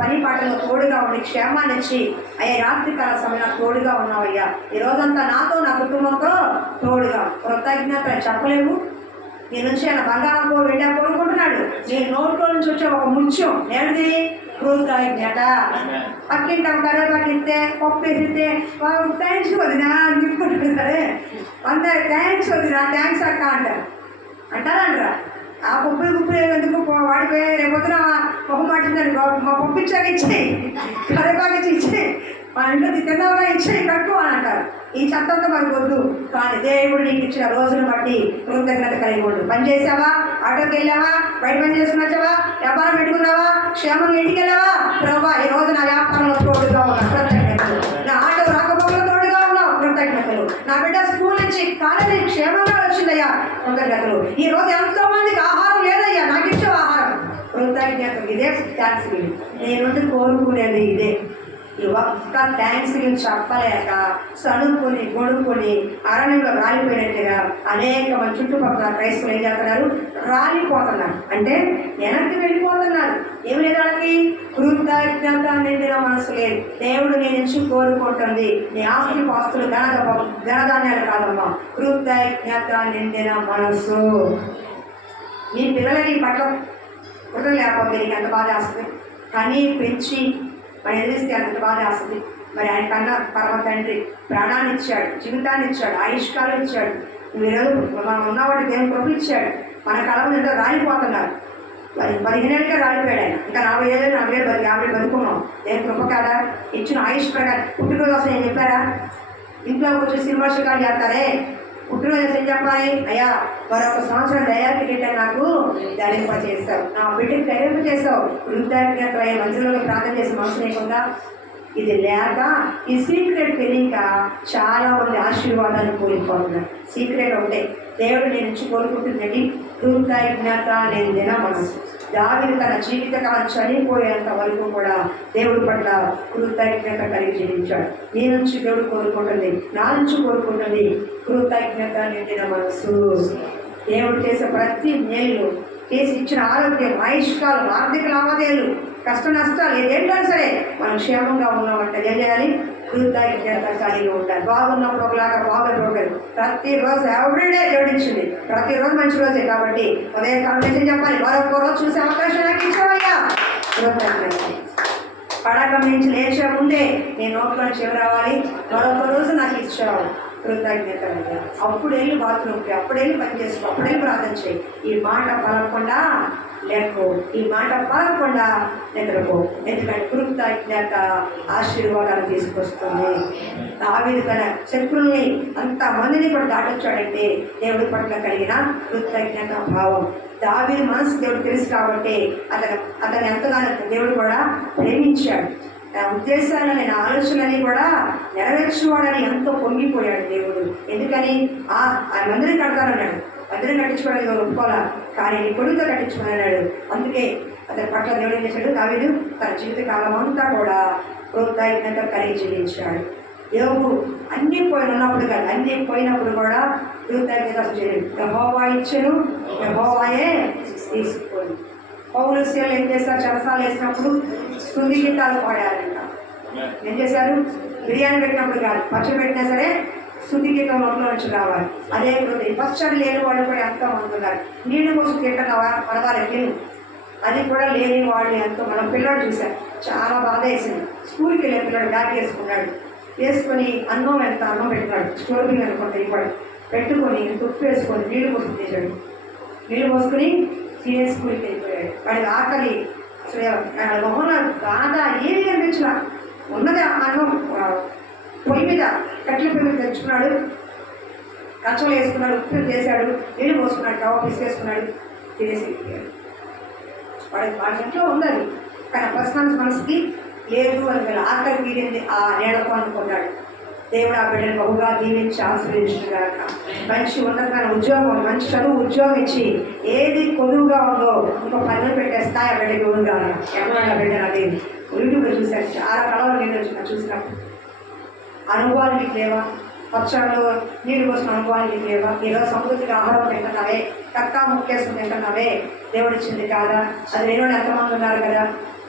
పని పాటలో తోడుగా ఉండి క్షేమాన్ని ఇచ్చి అయ్యా రాత్రి కాల సమయం తోడుగా ఉన్నావయ్యా, ఈ రోజంతా నాతో నా కుటుంబంతో తోడుగా. కృతజ్ఞత చెప్పలేవు. నీ నుంచి ఆయన బంగారం వెళ్ళా కోరుకుంటున్నాడు. నీ నోట్లో నుంచి వచ్చే ఒక ముత్యం ఏమిటి? కృతజ్ఞత. పక్కింటాం కరేపాకి ఇస్తే, పప్పు వేసిస్తే థ్యాంక్స్ వదినా నిప్పుకుంటుంది సరే, అందరు థ్యాంక్స్ వదినా, థ్యాంక్స్ అక్క అంటారా? ఆ పప్పులు ఎందుకు వాడిపోయి రేపొద్దున మొహం మాటిందని మా పప్పు ఇచ్చాక ఇచ్చేయి, కరేపాకి ఇచ్చేయి, మా ఇంట్లో తిన్నావుగా ఇచ్చేయి కట్టు అని అంటారు. ఈ చెత్తంతా మనకు వద్దు. కానీ దేవుడు నీకు ఇచ్చిన రోజును బట్టి కృతజ్ఞత కలిగి ఉండు. పని చేసావా, ఆటోకి వెళ్ళావా, బయట పని చేసుకుని వచ్చావా, వ్యాపారం పెట్టుకున్నావా, క్షేమంగా ఇంటికి వెళ్ళావా, ప్రభా ఈ రోజు నా వ్యాపారంలో తోడుగా ఉన్నా కృతజ్ఞతలు, నా ఆటో రాకపోవడంలో తోడుగా ఉన్నావు కృతజ్ఞతలు, నా బిడ్డ స్కూల్ నుంచి కాలేజీ క్షేమంగా వచ్చిందయ్యా కృతజ్ఞతలు, ఈ రోజు ఎంతో మందికి ఆహారం లేదయ్యా నాకు ఇచ్చే ఆహారం కృతజ్ఞతలు. ఇదే థ్యాంక్స్ గివింగ్. నేను కోరుకునేది ఇదే. ఈ ఒక్క థ్యాంక్స్ గివింగ్ చెప్పలేక సనుక్కొని గొడుక్కొని అరణ్యంలో రాలిపోయినట్టుగా అనేక మంది చుట్టుపక్కల క్రైస్తవులు ఏం చేస్తున్నారు, రాలిపోతున్నారు. అంటే వెనక్కి వెళ్ళిపోతున్నారు. ఏమి లేదు వాళ్ళకి, కృతజ్ఞత నిండిన మనసు లేదు. దేవుడు నేను నుంచి కోరుకుంటుంది నీ ఆస్తి పాస్తులు ధనధాన్యాలు కాదమ్మా, కృతజ్ఞత నిండిన మనసు. నీ పిల్లలని పట్ల కృతజ్ఞత లేకపోతే నీకు ఎంత బాధ వస్తుంది. కానీ పెంచి మరి ఎదిరిస్తే అంత బాధ వస్తుంది. మరి ఆయన కన్నా పరమ తండ్రి ప్రాణాన్ని ఇచ్చాడు, జీవితాన్ని ఇచ్చాడు, ఆయుష్కాలం ఇచ్చాడు. ఈరోజు మనం ఉన్నవాటి దేవుని కృప ఇచ్చాడు. మన కళ ఎంతో రాలిపోతున్నారు. 15 ఏళ్ళకే రాలిపోయాడు ఆయన. ఇంకా 40 ఏళ్ళు 50 బతుకున్నాం. దేవుని కృప కాదా? ఇచ్చిన ఆయుష్ ప్రకారం పుట్టినరోజు వస్తే ఏం చెప్పారా? ఇంట్లో వచ్చి సినిమా షికాలు చేస్తారే, పుట్టినరోజు ఏం చెప్పాలి, అయ్యా మరొక సంవత్సరం దయాకిరీట నాకు ధరింప చేస్తావు, నా బిడ్డకి ధరింప చేస్తావు, కృతజ్ఞత మందిరంలో ప్రార్థన చేసి మనసు లేకుండా. ఇది లేక ఈ సీక్రెట్ తెలియక చాలా మంది ఆశీర్వాదాన్ని కోల్పోతున్నారు. సీక్రెట్ ఒకటే, దేవుడు నేను నుంచి కోరుకుంటుందండి కృతజ్ఞత నిండిన మనసు. దావీదు తన జీవితకాలం చనిపోయేంత వరకు కూడా దేవుడి పట్ల కృతజ్ఞత కలిగి జీవించాడు. నీ నుంచి దేవుడు కోరుకుంటుంది, నా నుంచి కోరుకుంటుంది కృతజ్ఞత నిండిన మనసు. దేవుడు చేసే ప్రతి మేలు, చేసి ఇచ్చిన ఆరోగ్యం, ఆయుష్కాలం, ఆర్థిక లావాదేవీలు, కష్ట నష్టాలు ఏదేంటో సరే మనం క్షేమంగా ఉన్నామంటే ఏం చేయాలి, కృతజ్ఞత కలిగి ఉండాలి. బాగున్నప్పుడు ఒకలాగా బాగోదు. ప్రతిరోజు ఎవ్రీడే దేవుడిచ్చింది, ప్రతిరోజు మంచి రోజే. కాబట్టి ఉదయం కాలం చెప్పాలి, మరొక రోజు చూసే అవకాశం నాకు ఇచ్చావయ్యా కృతజ్ఞత. పడక నుంచి లేచే ముందే నీ నోట్లో నుంచి ఏం రావాలి, మరొక రోజు నాకు ఇచ్చావు కృతజ్ఞత. అప్పుడు వెళ్ళి బాత్రూమ్కి, అప్పుడు వెళ్ళి పని చేసుకో, అప్పుడు వెళ్ళి ప్రార్థన చేయి. ఈ మాట పలకకుండా లేకో, ఈ మాట పలకకుండా నిద్రపో. ఎందుకంటే కృతజ్ఞత ఆశీర్వాదాలు తీసుకొస్తుంది. దావీదు తన శత్రుల్ని అంతమందిని కూడా దాటొచ్చాడంటే దేవుడి పట్ల కలిగిన కృతజ్ఞత భావం. దావీదు మనసు దేవుడు తెలుసు కాబట్టి అతను ఎంతగానో దేవుడు కూడా ప్రేమించాడు. ఉద్దేశాలని, ఆలోచనని కూడా నెరవేర్చువాడని ఎంతో పొంగిపోయాడు దేవుడు. ఎందుకని ఆ మందిరం కడతానన్నాడు, మందిరం కట్టించుకోవడానికి ఒప్పుకోవాలా, కానీ నీ కొడుకుతో కట్టించుకోనన్నాడు. అందుకే అతని పట్ల దేవుడు ఏం చేశాడు, దావీదు తన జీవితకాలం అంతా కూడా కృతజ్ఞత కలిగి జీవించాడు. యోబు అన్నీ ఉన్నప్పుడు కాదు, అన్నీ పోయినప్పుడు కూడా కృతజ్ఞత చేయడు. యెహోవా ఇచ్చెను, యెహోవాయే తీసుకోండి. పౌలు శీలలు ఏం చేస్తారు, చెరసాలు వేసినప్పుడు స్తుతి గీతాలు పాడారంట. ఏం చేశారు, బిర్యానీ పెట్టినప్పుడు కాదు, పచ్చడి పెట్టినా సరే స్తుతి గీతం నోట్లో నుంచి రావాలి. అదే పచ్చడి లేని వాళ్ళు కూడా ఎంతో మంది ఉన్నారు. నీళ్ళు కోసం తింటున్నావా, పర్వాలేదు తిను. అది కూడా లేని వాళ్ళు ఎంతో. మనం పిల్లడు చూశారు, చాలా బాధ వేసింది. స్కూల్కి వెళ్ళే పిల్లడు బ్యాగ్ వేసుకొని అన్నం పెట్టినాడు, స్టోర్ బిల్ అనుకుంటే ఇవ్వడు పెట్టుకొని తుప్పు వేసుకొని నీళ్ళు కోసం తీసాడు. నీళ్ళు పోసుకొని సీనియర్ స్కూల్కి వెళ్ళిపోయాడు. వాడికి ఆకలి అసలు మొహంలో బాధ ఏమి కనిపించలా. ఉన్నది అన్నం పొయ్యి మీద, కట్టెల పొయ్యి మీద తెచ్చుకున్నాడు, కంచంలో వేసుకున్నాడు, ఉప్పు చేశాడు, నీళ్ళు పోసుకున్నాడు, టవా పిసికేసుకున్నాడు, తినేసి వాడి ఇంట్లో ఉన్నది. కానీ పర్సనల్స్ మనసుకి లేదు అని వీళ్ళ ఆకలి తీరింది ఆ నీడకు అనుకున్నాడు. దేవుడు ఆ బిడ్డను బహుగా దీవించి ఆశీర్వదించుగాక. మంచి ఉన్నతమైన ఉద్యోగం, మంచి చదువు, ఉద్యోగం ఇచ్చి ఏది కొదువుగా ఉందో ఇంకో పనులు పెట్టేస్తా ఆ బిడ్డకి ఊరుగా ఎక్కడ బిడ్డ అది యూట్యూబ్లో చూశాను. చాలా కళలు నేను చూసినప్పుడు అనుభవాలు నీకు లేవా, పచ్చళ్ళు నీళ్ళు పోసిన అనుభవాలు నీకు లేవా, ఈరోజు సమృద్ధిగా ఆహారం తింటున్నావే, కక్కా ముక్కేసుకుని తింటున్నావే, దేవుడిచ్చింది కాదా, అది నేను ఎంతమంది ఉన్నారు కదా,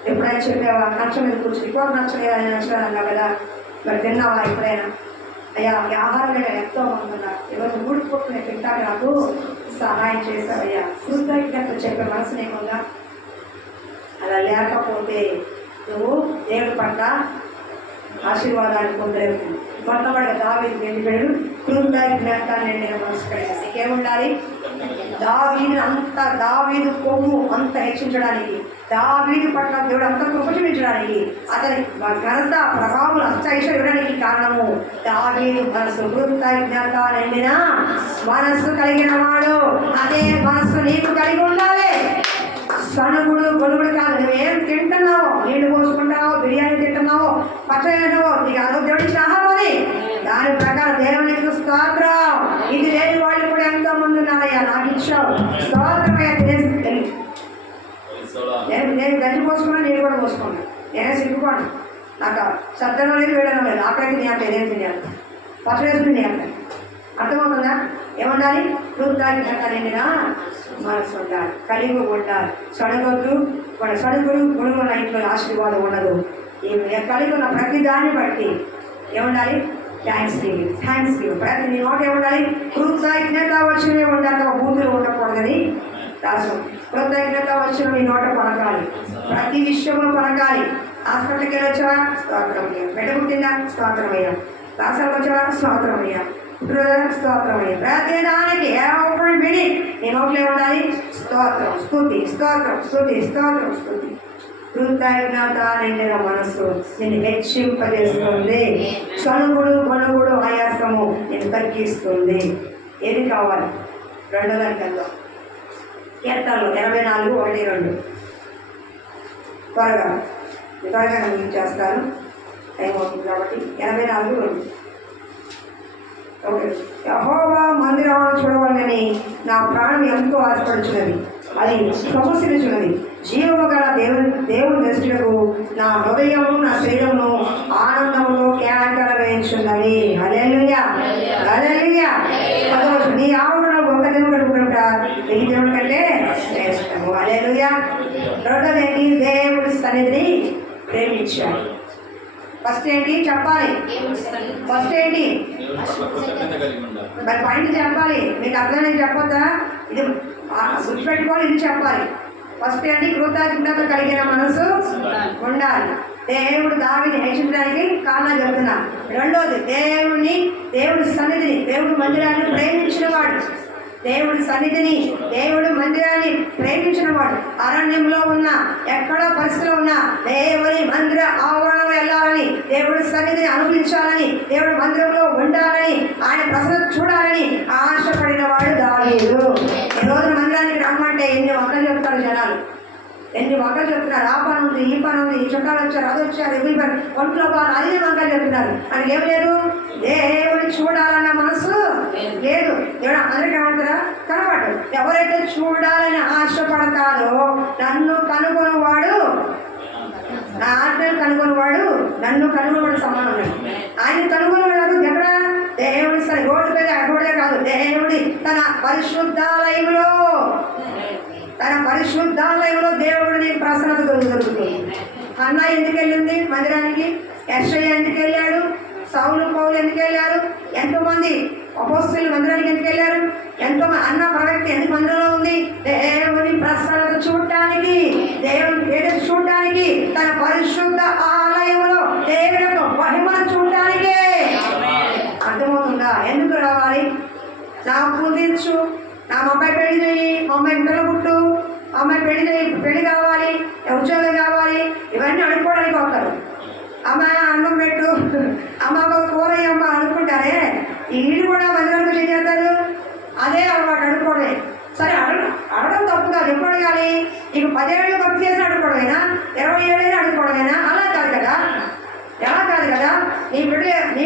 ఎప్పుడైనా చెప్పావా, నచ్చం మీద కూర్చొని ఇప్పుడు నచ్చలేదని నచ్చలేదన్నా కదా, మరి తిన్నావా ఎప్పుడైనా, అయ్యా ఈ ఆహారం మీద ఎంతో మంది ఉన్నారు, ఈరోజు 3 పూట్లు నేను తింటాను, నాకు సహాయం చేశావయ్యా. కృతజ్ఞత చెప్పే మనసు నీకుందా? అలా లేకపోతే నువ్వు దేవుడి పట్ల ఆశీర్వాదాన్ని పొందలేవు. మొట్టమొదటి దావీదు వెళ్ళిపోయాడు, కృతజ్ఞత నిండిన మనసు కలిగి. నీకేముండాలి? దావీదు కొమ్ము అంత హెచ్చించడానికి దావీదు పట్ల దేవుడు అంత కృప చూపించడానికి, అతని ఘనత ప్రభావం అష్టైశ్వర్యానికి కారణము దావీదు మనసు. కృతజ్ఞత నిండిన మనస్సు కలిగిన వాడు. అదే మనస్సు నీకు కలిగి ఉండాలి. సనుగుడు గొలుగుడు కాదు. నువ్వేం తింటున్నావో, నీళ్లు పోసుకుంటావో, బిర్యానీ తింటున్నావో, పచ్చడి తింటావో, నీకు ఆరోగ్యం ఇచ్చిన ఆహారం అది. దాని ప్రకారం దేవునికి స్తోత్రం. ఇది లేని వాళ్ళు కూడా ఎంతో మంది ఉన్నారయ్యా, నాకు ఇచ్చావు స్తోత్రమయ్యా. నేను గంజి పోసుకున్నా, నీళ్ళు కూడా పోసుకున్నాను. నేనే సిగ్గుకోను, నాకు శబ్దం లేదు, వేయడం లేదు. ఆకలికి నీ అంటే ఏదేం తినాలి, పచ్చడి వేసుకుని నీ అంటే అర్థమవుతుందా? ఏమన్నాలి? కృతజ్ఞత నిండిన మనసు ఉండాలి, కలిగి ఉండాలి. సడుగొద్దు, సడుగుడు గుడుగుల ఇంట్లో ఆశీర్వాదం ఉండదు. ఈ కలిగి ఉన్న ప్రతి దాన్ని బట్టి ఏముండాలి? Thanks giving, thanks giving. ప్రతి నీ నోట ఏముండాలి? కృతజ్ఞత వచ్చినవి ఉండాలి, బూతులు ఉండకూడదని రాసు. కృతజ్ఞత వచ్చిన మీ నోట పలకాలి, ప్రతి విషయంలో పలకాలి. హాస్పిటల్కి వెళ్ళొచ్చా? స్తోత్రమయ్యా. బిడ్డ పుట్టిందా? స్తోత్రమయ్యా. రాసాలకు వచ్చావా? స్తోత్రమయ్యా. స్తోత్రమయ్యా. ప్రతి దానికి ఎవరి విని నీ నోట్లో ఉండాలి స్తోత్రం, స్తుతి, స్తోత్రం, స్తుతి, స్తోత్రం, స్తుతి. కృతజ్ఞత నిండిన మనస్సు నిన్ను హెచ్చింపజేస్తుంది. సనుగుడు గొనుగుడు ఆయాసము నేను తగ్గిస్తుంది. ఏది కావాలి? 2వ అధ్యాయంలో కీర్తనలు 84:1-2. త్వరగా నేను చేస్తాను, టైం అవుతుంది కాబట్టి. 84:2. యెహోవా మందిరమును చూడవాలని నా ప్రాణం ఎంతో ఆశపడుచున్నది, అది సమస్యలుచున్నది. జీవము గల దేవుని దృష్టిలకు నా హృదయము నా శరీరమును ఆనందమును కేకలు వేయించున్నది. హల్లెలూయా, హల్లెలూయా. నీ ఆవులను ఒక దేవుడు కట్టుకుంటా, ఈ దేవుడి కంటే శ్రేష్టము. హల్లెలూయా. 2వది దేవుడి సన్నిధిని ప్రేమించాలి. ఫస్ట్ ఏంటి చెప్పాలి? ఫస్ట్ ఏంటి మరి పాయింట్ చెప్పాలి. మీకు అర్థమైనా చెప్పొద్దా? ఇది గుర్తుపెట్టుకోవాలి, ఇది చెప్పాలి. ఫస్ట్ ఏంటి? కృతజ్ఞత కలిగిన మనసు ఉండాలి. దేవుడు దావీదుని హెచ్చించడానికి కారణాలు చెప్తున్నా. 2వది దేవుడి సన్నిధిని, దేవుడి మందిరాన్ని ప్రేమించిన వాడు. దేవుడి సన్నిధిని, దేవుడి మందిరాన్ని ప్రేమించిన వాడు. అరణ్యంలో ఉన్నా, ఎక్కడ పరిస్థితిలో ఉన్నా దేవుని మందిర ఆవరణలో వెళ్ళాలని, దేవుడి సన్నిధిని అనుభవించాలని, దేవుడి మందిరంలో ఉండాలని, ఆయన ప్రసన్నత చూడాలని ఆశపడిన వాడు దావీదు. ఈ రోజు మందిరానికి రమ్మంటే ఎన్ని వంకలు చెప్తారు జనాలు, ఎన్ని వంకలు చెప్తున్నారు. ఆ పని ఉంది, ఈ పని ఉంది, ఈ చుట్టాలు వచ్చారు, అది వచ్చారు, ఈ పని, ఒంట్లో పని, అదే వంకలు చెప్తున్నారు. అని ఏం లేదు, దేవుడిని చూడాలన్న మనసు లేదు. దేవుడు అందరికీ ఏమంటారా? కనపడు. ఎవరైతే చూడాలని ఆశపడతారో నన్ను కనుగొనవాడు, నా ఆజ్ఞలు కనుగొనవాడు నన్ను కనుగొనవాడు సమానం. ఆయన కనుగొనవాడు ఎక్కడ? దేవుడి సరే రోడ్డు మీద అక్కడే కాదు, దేవుడి తన పరిశుద్ధాలయంలో, దేవుడిని ప్రసన్నత దొరుకుతుంది. అన్న ఎందుకు వెళ్ళింది మందిరానికి? యెషయా ఎందుకు వెళ్ళాడు? సౌలు పౌలు ఎందుకు వెళ్ళారు? ఎంతోమంది అపోస్తలులు మందిరానికి ఎందుకు వెళ్ళారు? ఎంతోమంది అన్న ప్రవక్త ఎందుకు మందిరంలో ఉంది? దేవుని ప్రసన్నత చూడటానికి, దేవుని పేరు చూడటానికి, తన పరిశుద్ధ ఆలయంలో దేవుని యొక్క మహిమను చూడటానికే. అర్థమవుతుందా? ఎందుకు రావాలి? నాకు కుదిర్చు, నా అమ్మాయి పెళ్లి చేయి, మా అమ్మాయికి పిల్ల పుట్టు, అమ్మాయి పెళ్లి కావాలి, ఉద్యోగం కావాలి, ఇవన్నీ అనుకోవడానికి వస్తారు. అమ్మ అన్నం పెట్టు, అమ్మ కూర అమ్మ అనుకుంటారే. వీళ్ళు కూడా మందిరానికి ఏం చేస్తారు? అదే అలవాటు, అనుకోవడమే. సరే అడగడం తప్పు కాదు. ఎప్పుడు అడగాలి? నీకు 10 ఏళ్ళు భక్తి చేసి అడుకోవడమేనా? 20 ఏళ్ళైనా అడుకోవడమేనా? అలా కాదు కదా, ఎలా కాదు కదా. నీ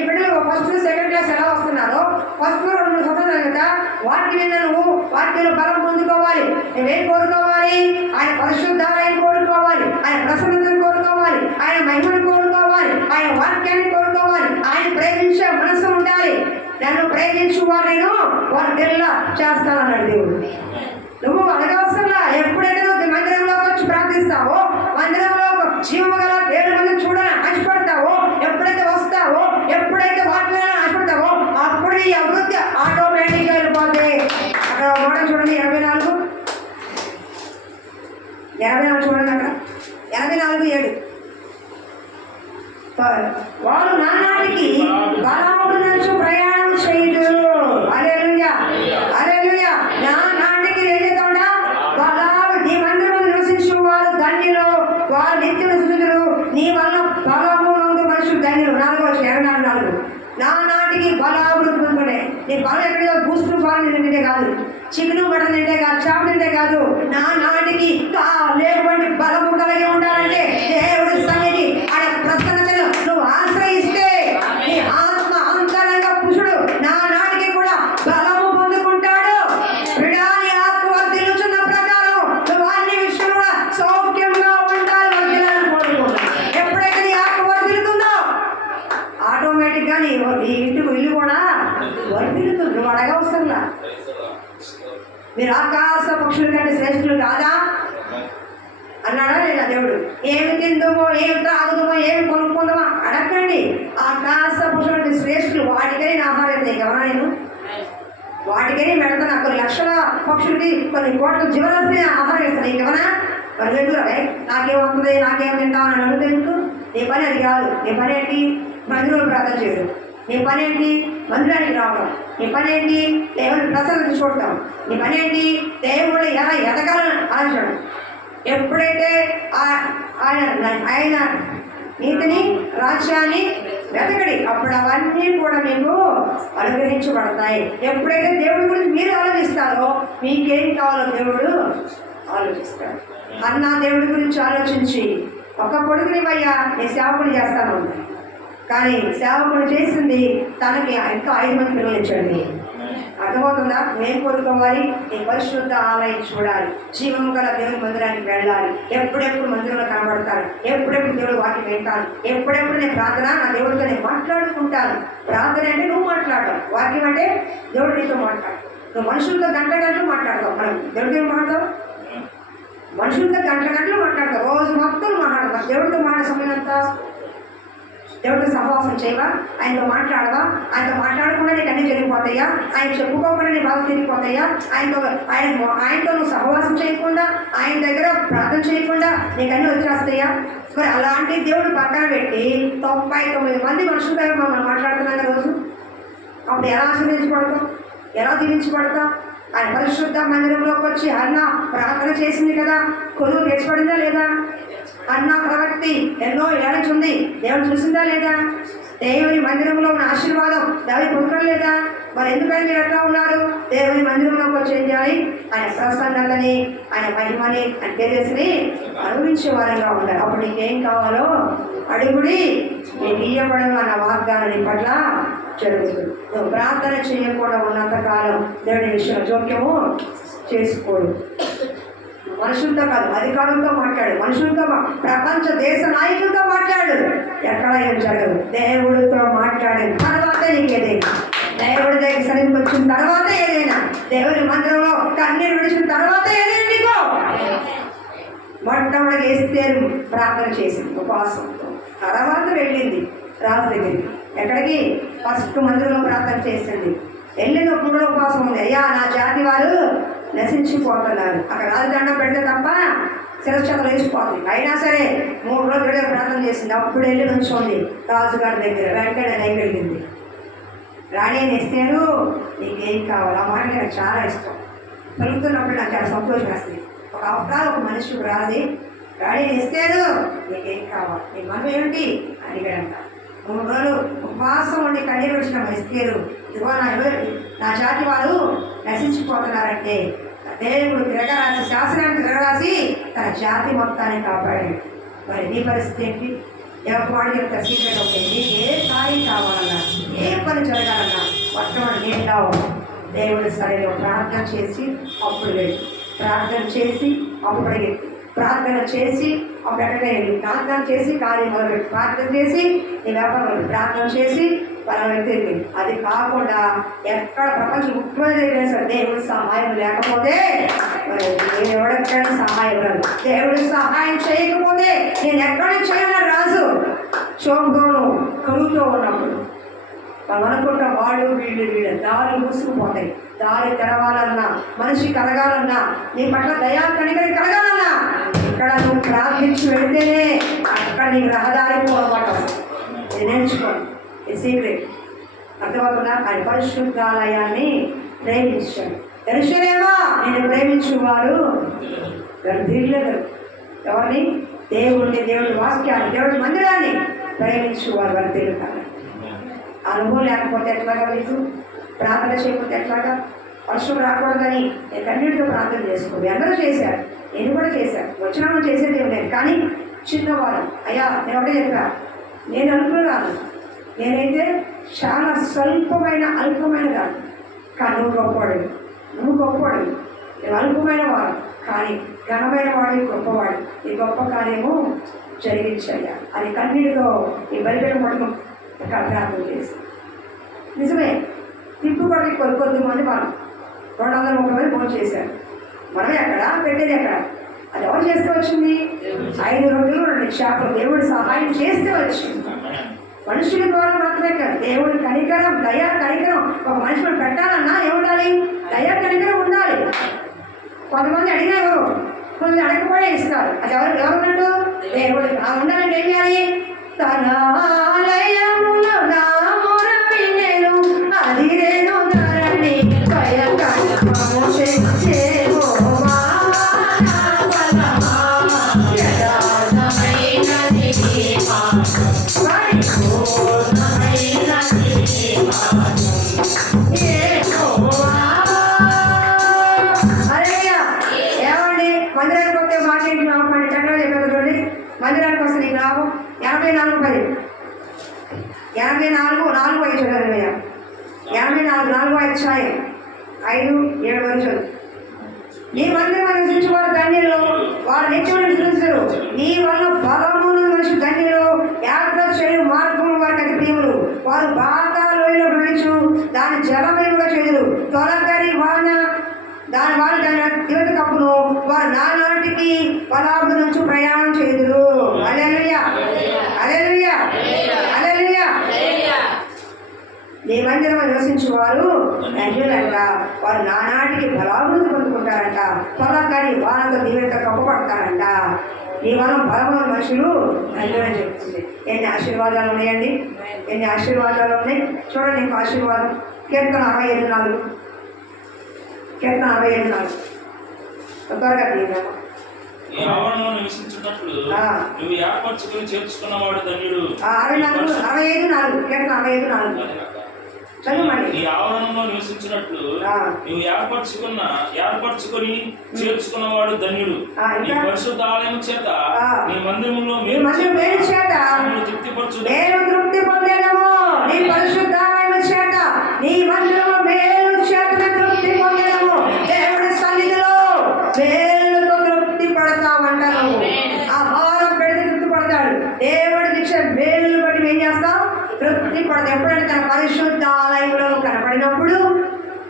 బిడ్డలు ఫస్ట్ సెకండ్ క్లాస్ ఎలా వస్తున్నారో ఫస్ట్ 2 సంవత్సరాలు కదా, వాటి మీద వాటి బలం పొందుకోవాలి. నువ్వేం కోరుకోవాలి? ఆయన పరిశుద్ధాలయం కోరుకోవాలి, ఆయన ప్రసన్నతను కోరుకోవాలి, ఆయన మహిమను కోరుకోవాలి, ఆయన వాక్యాన్ని కోరుకోవాలి, ఆయన ప్రేమించే మనసు ఉండాలి. నన్ను ప్రేమించు వారిను వారు తెల్ల చేస్తానన్నాడు దేవుడు. నువ్వు అడగవసరంలా. ఎప్పుడైతే నువ్వు మందిరంలోకి వచ్చి ప్రార్థిస్తావో, మందిరంలో జీవము గల దేవుడి మందిరం చూడాలని ఆశపడతావో, ఎప్పుడైతే వస్తావో, ఎప్పుడైతే వాటిని ఆశపడతావో, అప్పుడు ఈ అభివృద్ధి ఆటోమేటిక్గా వెళ్ళిపోతుంది. అక్కడ మోడల్ చూడండి, 84 చూడండి. అక్కడ 84:7. వారు నానాటికి బలముడు నుంచి ప్రయాణం చేయదు. హల్లెలూయా, హల్లెలూయా. నా నాటికి వెళ్ళేతోడా బలాలు ఈ మందిరంలో నివసించు వారు ధన్యులు. నా నాటికి బలాభివృద్ధి పొందుకునే. నీ బలం ఎక్కడిదో బూస్టు బాగా తింటే కాదు, చికెను మటన్ తింటే కాదు, చేప తింటే కాదు. నా నాటికి లేకపోతే బలము కలిగి ఉండాలంటే దేవుడి సన్నిధి ఆయన ప్రసన్నతను నువ్వు ఆశ్రయిస్తే నీ ఆత్మ అంతరంగ పురుషుడు నా నాటికి కూడా బలము పొందుకుంటాడు. విడాని ఆత్మ వర్ధిల్లుచున్న ప్రకారం నువ్వు అన్ని విషయంలో కూడా సౌఖ్యంగా ఉండాలి, వర్ధిల్లాలని కోరుకుంటున్నావు. ఎప్పుడైతే నీ ఆత్మ వర్ధిల్లుతుందో ఆటోమేటిక్ గా నీ ఇల్లు కూడా వర్ధిల్లుతుంది. నువ్వు అడగవసరంలా. మీరు ఆకాశ పక్షుల కంటే శ్రేష్ఠులు కాదా అన్నాడా లేదా దేవుడు? ఏమి తిందుమో, ఏమి త్రాగుదమో, ఏమి కొనుక్కుందామా అడగండి. ఆకాశ పక్షుల కంటే శ్రేష్ఠులు. వాటికని నా ఆహారం గమనా నేను వాటికని పెడతాను. కొన్ని లక్షల పక్షులకి కొన్ని కోట్ల జీవరాశి ఆహారం ఇస్తాను. ఇంకేమన్నా మరి ఎందుకు నాకేమవుతుంది, నాకేం తింటావు అని అడుగుతూ నీ పని అది కాదు. నీ పని ఏంటి? మందిరంలో ప్రార్థన చేయడం. నీ పని ఏంటి? మందిరానికి రావడం. నీ పని ఏంటి? దేవుని ప్రసన్నత చూడటం. నీ పని ఏంటి? దేవుడు ఎలా ఎదగాలని ఆలోచించడం. ఎప్పుడైతే ఆయన నీతిని రాజ్యాన్ని వెతకడి అప్పుడు అవన్నీ కూడా మీకు అనుగ్రహించబడతాయి. ఎప్పుడైతే దేవుడి గురించి మీరు ఆలోచిస్తారో మీకేం కావాలో దేవుడు ఆలోచిస్తాడు. అన్న దేవుడి గురించి ఆలోచించి ఒక కొడుకునివయ్యా నీ సేవకుని చేస్తాను, కానీ సేవకుడు చేసింది తనకి ఇంకా 5 మంది పిల్లలు ఇచ్చండి. అర్థమవుతుందా? మేము కోరుకోవాలి, నీ పరిశుద్ధ ఆలయం చూడాలి, జీవము గల దేవుని మందిరానికి వెళ్ళాలి, ఎప్పుడెప్పుడు మందిరంలో కనబడతాను, ఎప్పుడెప్పుడు దేవుడు వాక్యం వింటాను, ఎప్పుడెప్పుడు నేను ప్రార్థన నా దేవుడితో నేను మాట్లాడుకుంటాను. ప్రార్థన అంటే నువ్వు మాట్లాడతావు, వాక్యం అంటే దేవుడు నీతో మాట్లాడు. నువ్వు మనుషులతో గంటలు మాట్లాడతావు. మనం దేవుడితో ఏం మాట్లాడతావు? మనుషులతో గంటలు మాట్లాడతావు, రోజు మొత్తం మాట్లాడతావు. దేవుడితో మాట్లాడే సమయం అంతా దేవుడితో సహవాసం చేయవా? ఆయనతో మాట్లాడవా? ఆయనతో మాట్లాడకుండా నీకు అన్నీ జరిగిపోతాయా? ఆయన చెప్పుకోకుండా నీ బాధ తిరిగిపోతాయా? ఆయనతో నువ్వు సహవాసం చేయకుండా, ఆయన దగ్గర ప్రార్థన చేయకుండా నీకు అన్నీ వచ్చేస్తాయా? మరి అలాంటి దేవుడు పక్కన పెట్టి 99 మంది మనుషులతో మనం మాట్లాడుతున్నాం రోజు. అప్పుడు ఎలా ఆశీర్వదించబడతాం? ఎలా దీవించబడతాం? ఆయన పరిశుద్ధ మందిరంలోకి వచ్చి అన్న ప్రార్థన చేసింది కదా, కొలువు తెచ్చిపడిందా లేదా? అన్న ప్రవక్తి ఎన్నో ఏడాది దేవుడు చూసిందా లేదా? దేవుని మందిరంలో ఉన్న ఆశీర్వాదం దాని పొందడం లేదా? మరి ఎందుకని మీరు ఎట్లా ఉన్నారు? దేవుని మందిరంలోకి వచ్చి ఏం చేయాలి? ఆయన ప్రసన్నతని, ఆయన మహిమని, ఆయన తెలియని అనుభవించే వారంగా ఉండాలి. అప్పుడు నీకేం కావాలో అడుగుడి, నీకు ఇయ్యబడను అన్న వాగ్దానం పట్ల జరుగుతుంది. నువ్వు ప్రార్థన చేయకుండా ఉన్నంతకాలం దేవుని విషయంలో జోక్యము చేసుకోడు. మనుషులతో కాదు, అధికారులతో మాట్లాడు, మనుషులతో ప్రపంచ దేశ నాయకులతో మాట్లాడు. ఎక్కడ ఏం జరగదు. దేవుడితో మాట్లాడిన తర్వాత నీకు ఏదైనా, దేవుడి దగ్గర సరిగ్గా వచ్చిన తర్వాత ఏదైనా, దేవుని మందిరంలో కన్నీరు విడిచిన తర్వాత ఏదైనా నీకు. మొట్టమొదటి ఎస్తేరు ప్రార్థన చేసింది ఉపవాసంతో, తర్వాత వెళ్ళింది రాజు దగ్గరికి. ఎక్కడికి? ఫస్ట్ మందిరంలో ప్రార్థన చేసింది. వెళ్ళిన 3వ ఉపవాసం ఉంది. అయ్యా నా జాతి వారు నశించిపోతున్నారు. అక్కడ రాజదండం పెడితే తప్ప శిరక్షతలు వేసిపోతుంది. అయినా సరే 3 రోజులు ప్రార్థన చేసింది. అప్పుడు వెళ్ళి నుంచోంది రాజుగారి దగ్గర. వెంటనే నైవేద్యింది. రాణి ఎస్తేరు నీకేం కావాలి? ఆ మాట నాకు చాలా ఇష్టం. కలుగుతున్నప్పుడు నాకు చాలా సంతోషం వేస్తుంది. ఒక అవకాశం ఒక మనిషికి రాజు రాణి ఎస్తేరు నీకేం కావాలి? నీ మనం ఏమిటి అడిగాడంట. 3 రోజులు ఉపవాసం ఉండి కన్నీరు వచ్చిన ఎస్తేరు, ఇదిగో నా జాతి వారు నశించిపోతున్నారంటే దేవుడు తిరగరాసి, శాసనాన్ని తిరగరాసి తన జాతి మొత్తాన్ని కాపాడాడు. మరి నీ పరిస్థితి ఏంటి? ఎవరి యొక్క సీక్రెట్ ఒకటి, నీకు ఏ స్థాయి కావాలన్నా, ఏ పని జరగాలన్నా మొట్టమొదటి నిండా దేవుడి సరైన ప్రార్థన చేసి అప్పుడు వెళ్ళి, ప్రార్థన చేసి అప్పుడు పరిగెత్తి, ప్రార్థన చేసి అప్పుడు ఎక్కడికి వెళ్ళి, ప్రార్థన చేసి కార్యం మొదలుపెట్టి, ప్రార్థన చేసి నీ వ్యాపారం ప్రార్థన చేసి వాళ్ళ వ్యక్తి. అది కాకుండా ఎక్కడ ప్రపంచం ముఖ్యమైన సరే దేవుడి సహాయం లేకపోతే నేను ఎవరికైనా సహాయం రాదు. దేవుడి సహాయం చేయకపోతే నేను ఎక్కడి చేయను. రాజు శోభను కలుగుతూ ఉన్నప్పుడు మనం అనుకుంటాం వాడు వీళ్ళు దారి మూసుకుపోతాయి. దారి తెరవాలన్నా, మనిషి కలగాలన్నా, నీ పట్ల దయా కనికరి కలగాలన్నా ఇక్కడ నువ్వు ప్రార్థించి వెళితేనే అక్కడ నీకు రహదారి పోవటం. ఇది నేర్చుకోండి, ఇది సీక్రెట్. అర్థమవుతుందా? ఆయన పరిశుద్ధాలయాన్ని ప్రేమించాడు. ఎరుషలేమా నేను ప్రేమించు వారు వర్ధిల్లెదరు. ఎవరిని? దేవుడి వాక్యాన్ని, దేవుడి మందిరాన్ని ప్రేమించు వారు వర్ధిల్లుతారు. అనుభవం లేకపోతే ఎట్లాగా మీకు ప్రార్థన చేయకపోతే ఎట్లాగా? వర్షం రాకూడదని నేను కన్నీటితో ప్రార్థన చేసుకోండి. అందరూ చేశారు, నేను కూడా చేశాను. వచ్చినా చేసేది ఏం లేదు. కానీ చిన్నవారు అయ్యా నేను ఒకటే చెప్పా, నేను అనుకున్నాను, నేనైతే చాలా స్వల్పమైన అల్పమైన కాదు, కానీ నువ్వు గొప్పవాడు, నువ్వు గొప్పవాడు, నువ్వు అల్పమైన వాడు కానీ ఘనమైన వాడు, గొప్పవాడు. ఈ గొప్ప కార్యము జరిగించాయ్యా అని కన్నీటితో ఈ బలిపీఠం పట్టుకు ప్రార్థన చేసి నిజమే తిప్పుబడి కొద్దిమంది మనం 230 మంది ఫోన్ చేశారు. మనమే ఎక్కడ పెట్టేది ఎక్కడ? అది ఎవరు చేస్తే వచ్చింది? 5 రొట్టెలు 2 చేపలు దేవుడు సహాయం చేస్తే వచ్చింది. మనుషుల ద్వారా మాత్రమే కాదు, దేవుడి కనికరం, దయా కనికరం. ఒక మనిషి మనం పెట్టాలన్నా ఏముండాలి? దయా కనికరం ఉండాలి. కొంతమంది అడిగినా ఎవరు, కొంతమంది అడగకపోయే ఇస్తారు. అది ఎవరున్నట్టు? దేవుడు. ఉండాలంటే ఏం చేయాలి? తన ఆలయములో నా మొర వినెను, అది నేను ధరణి భయకరము చేసేవోమా యథార్థమైనది పరిపూర్ణమైనది యెహోవా. హల్లెలూయా. ఏమండి మందిరానికి వస్తే మాకేంటి లాభం అండి? చక్కగా చెప్పారు చూడండి. మందిరానికి వస్తే నీకు లాభం 84:10 84:4 చదవయ్యా. 84:4 5-7 నీ మందిరం నివసించు వారు ధన్యులు, వారు నిత్యం నివసించరు. నీ వల్ల బలమును మనిషి ధన్యులు, యాత్ర చేయు మార్గము వారికి అతి ప్రియములు. వారు బాగా లోయలో నడుచు దాని జలమయముగా చేదురు. తొలకరి వాన దాని వారు దాని యువత కప్పును. వారు నానాటికి పలాబు నుంచి ప్రయాణం చేదురు. హల్లెలూయా, హల్లెలూయా, హల్లెలూయా. నీ మందిరం నివసించు వారు ధన్యులంట, వారు నానాటికి బలాభివృద్ధి పొందుకుంటారంట. తొలకరి వానతో దీవెనతో కప్పబడతారంట. నీ వల్ల బలమైన మనుషులు ధన్యులని చెప్తుంది. ఎన్ని ఆశీర్వాదాలు ఉన్నాయండి, ఎన్ని ఆశీర్వాదాలు ఉన్నాయి చూడండి. నీకు ఆశీర్వాదం కీర్తన 67:4 కీర్తన 67:4 త్వరగా తీయమ్మా. నీ ఆవరణలో నివసించున్నట్లు నువ్వు ఏర్పరచుకుని చేర్చుకున్నవాడు ధన్యుడు. 65:4 కీర్తన 65:4 చదువుమండి. నీ ఆవరణలో నివసించినట్లు నువ్వు ఏర్పరచుకొని చేర్చుకున్నవాడు ధన్యుడు. నీ పరిశుద్ధ ఆలయం చేత నీ మందిరంలో తృప్తిపరచు. తృప్తి పొందేదము. నీ పరిశుద్ధ ఆలయం చేత నీ మందిరంలో మేలు చేత తృప్తి పొందేదము. దేవుడి సన్నిధిలో మేలుతో తృప్తి పడతామంటారు. ఆ భారం పెడితే తృప్తి పడతాడు. దేవుడికి ఇచ్చే మేలు బట్టి ఏం చేస్తాం? తృప్తి పడతాం. ఎప్పుడైనా తన పరిశుద్ధ ఆలయంలో కనబడినప్పుడు,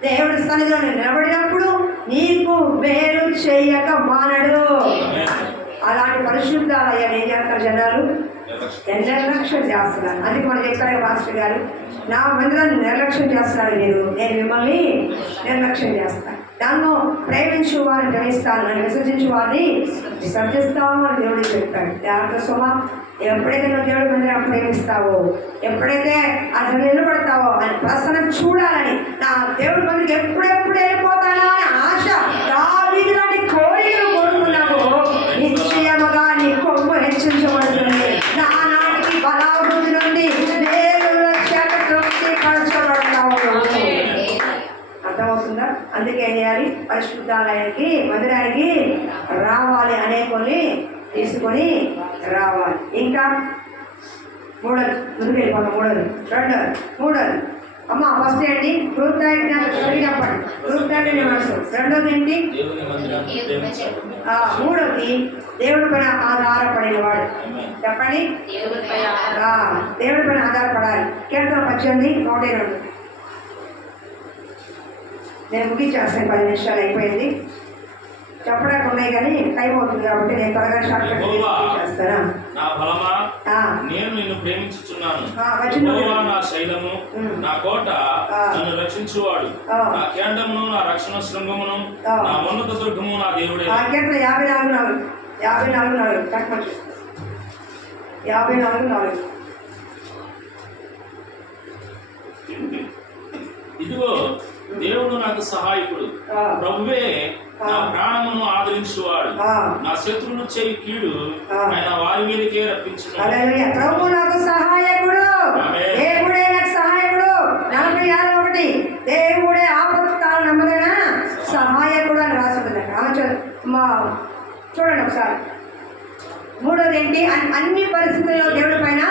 దేవుడి సన్నిధిలో నిలబడినప్పుడు నీకు మేలు చేయక మానడు. అలాంటి పరిశుద్ధ ఆలయాన్ని ఏం చేస్తారు జనాలు? నిర్లక్ష్యం చేస్తున్నారు. అందుకే మనం చెప్పారు మాస్టర్ గారు, నా మందిరాన్ని నిర్లక్ష్యం చేస్తున్నారు మీరు, నేను మిమ్మల్ని నిర్లక్ష్యం చేస్తాను. దాన్ని ప్రేమించు వారిని ప్రేమిస్తాను, నన్ను విసర్జించు వారిని విసర్జిస్తాము అని దేవుడు చెప్పాడు. దాంట్లో సుమా ఎప్పుడైతే నువ్వు దేవుడి మందిరం ప్రేమిస్తావో, ఎప్పుడైతే అసలు నిలబడతావో అని ప్రసన్న చూడాలని, నా దేవుడి మందికి ఎప్పుడెప్పుడు వెళ్ళిపోతానా అని ఆశ, దావీదు లాంటి కోరికలు కోరుకున్నావు, నిశ్చయముగా నీ కొమ్ము హెచ్చించబడుతుంది. నానాటికి బలాభివృద్ధి నుండి దేవుళ్ళ చేత తృప్తి పరచబడతావు. అర్థమవుతుందా? అందుకే ఏం చేయాలి? పరిశుద్ధాలయానికి మందిరానికి రావాలి, అనేకొని తీసుకొని రావాలి. ఇంకా మూడోది ముందుకు వెళ్ళిపోతాం. మూడోది అమ్మ ఫస్ట్ ఏంటి? చెప్పండి. కృతజ్ఞ మనసు. రెండోది ఏంటి? మూడోది దేవుడి పైన ఆధారపడిన వాడు. చెప్పండి. దేవుడి పైన ఆధారపడాలి. కీర్తన 18:102 నేను ముగించేస్తాను. 10 నిమిషాలు అయిపోయింది. చెప్పడానికి ఉన్నాయి కానీ టైం అవుతుంది కాబట్టి నేను త్వరగా షార్ట్ కట్ చేస్తాను. నా బలమా, నేను నిన్ను ప్రేమించుచున్నాను. నా శైలము, నా కోట, నన్ను రక్షించువాడు, నా కేంద్రమును, నా రక్షణ శృంగమును, నా ఉన్నత దుర్గము, నా దేవుడే. 54:4 ఇదిగో దేవుడు నాకు సహాయకుడు, ప్రభువే నా ప్రాణమును ఆదరించువాడు. నా శత్రువులు చేయి కీడు ఆయన వారి మీదకే రప్పించును. ప్రభు నాకు సహాయకుడు, దేవుడే నాకు సహాయకుడు. రెండోది ఏంటి, అన్ని పరిస్థితుల్లో దేవుడి పైన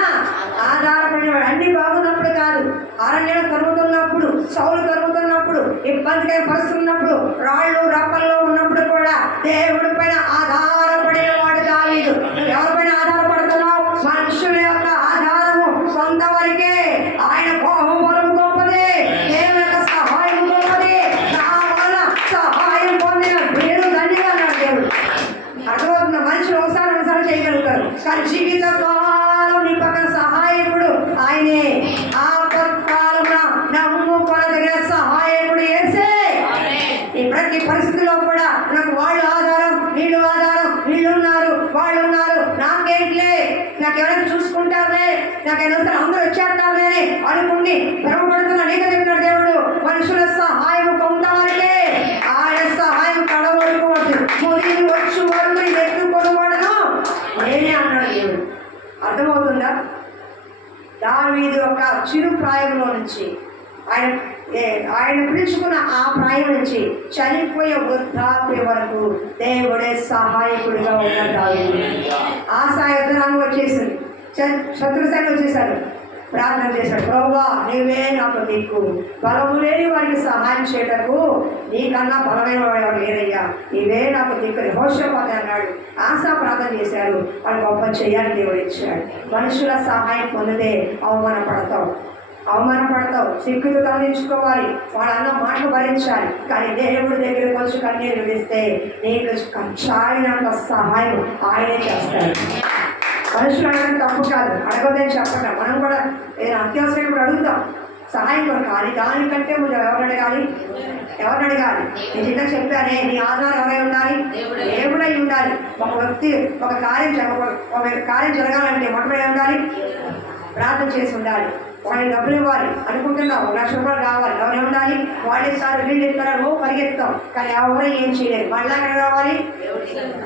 ఆధారపడినవాడు. అన్ని బాగున్నప్పుడు కాదు, అరణ్యం కరుగుతున్నప్పుడు, సౌలు కరుగుతున్నప్పుడు, ఇబ్బందికర పరిస్థితులు ఉన్నప్పుడు, రాళ్ళు రప్పల్లో ఉన్నప్పుడు కూడా దేవుడి పైన ఆధారపడేవాడు దావీదు. ఎవరిపైన ఆధారపడుతున్నావు? మనుషుల యొక్క ఆధారము సొంత వరకే. ఆయన కోపం గొప్పది, దేవుని యొక్క సహాయం గొప్పది. నా వల్ల సహాయం పొందిన వీరు ధన్యులు అన్నాడు దేవుడు. అర్థమవుతున్న మనుషులు ఒకసారి చేయగలుగుతారు, కానీ జీవితకాలం నీ పక్కన సహాయకుడు ఆయనే. ఆ కాలమున నమ్ముకొనదగిన సహాయకుడు యేసే. ఈ ప్రతి పరిస్థితిలో కూడా నాకు వాళ్ళు ఆధారం, వీళ్ళు ఆధారం, వీళ్ళున్నారు, వాళ్ళు ఉన్నారు, నాకేంటిలే, నాకు ఎవరైనా చూసుకుంటారులే, నాకేనా అందరూ వచ్చేస్తారులే అని అనుకుని భ్రమపడుతున్న నీకు చెప్పినాడు దేవుడు, మనుషుల సహాయం కొంతవరకే, ఆయన సహాయం కడవడుకోవచ్చు, మురిగి వచ్చు వరకు ఎత్తుకొనబడను నేనే అన్నాడు దేవుడు. అర్థమవుతుందా? దావీదు యొక్క చిరు ప్రాయంలో నుంచి ఆయన పిలుచుకున్న ఆ ప్రాయం నుంచి చనిపోయే వృద్ధాప్య వరకు దేవుడే సహాయకుడిగా ఉన్నాడు దావీదు. ఆశా యుద్ధరాంగం వచ్చేసింది, శత్రు సైన్యం వచ్చేసాడు, ప్రార్థన చేశాడు, ప్రభువా నీవే నాకు దిక్కు, బలము లేని వారికి సహాయం చేయటకు నీకన్నా బలమైన వాడు లేదయ్యా, నీవే నాకు దిక్కు యెహోషాపాతు అన్నాడు. ఆశా ప్రార్థన చేశారు, వాళ్ళు గొప్ప చేయాలని దేవుడు ఇచ్చాడు. మనుషుల సహాయం పొందితే అవమానపడతావు, సిగ్గుతో తరలించుకోవాలి, వాళ్ళన్న మాటలు భరించాలి, కానీ దేవుడి దగ్గరకు వచ్చి కన్నీరు విడిస్తే నీకు చాలినంత సహాయం ఆయనే చేస్తాడు. మనుషులు అడగడం తప్పు కాదు, అడగదని చెప్పటం. మనం కూడా ఏదైనా అత్యవసరం ఇప్పుడు అడుగుతాం సహాయం కొరకాలి, దానికంటే ముందు ఎవరిని అడగాలి? నేను చిన్న చెప్పానే, నీ ఆధారం ఎవరై ఉండాలి? దేవుడై ఉండాలి. ఒక కార్యం జరగాలంటే మొట్టమొదటి ఉండాలి, ప్రార్థన చేసి ఉండాలి. వాళ్ళని డబ్బులు ఇవ్వాలి అనుకుంటున్నావు, ₹1,00,000 కావాలి, ఎవరు ఉండాలి? వాళ్ళే సార్ వీళ్ళు ఇస్తారో పరిగెత్తాం, కానీ ఎవరో ఏం చేయలేదు. మళ్ళా ఎక్కడ రావాలి?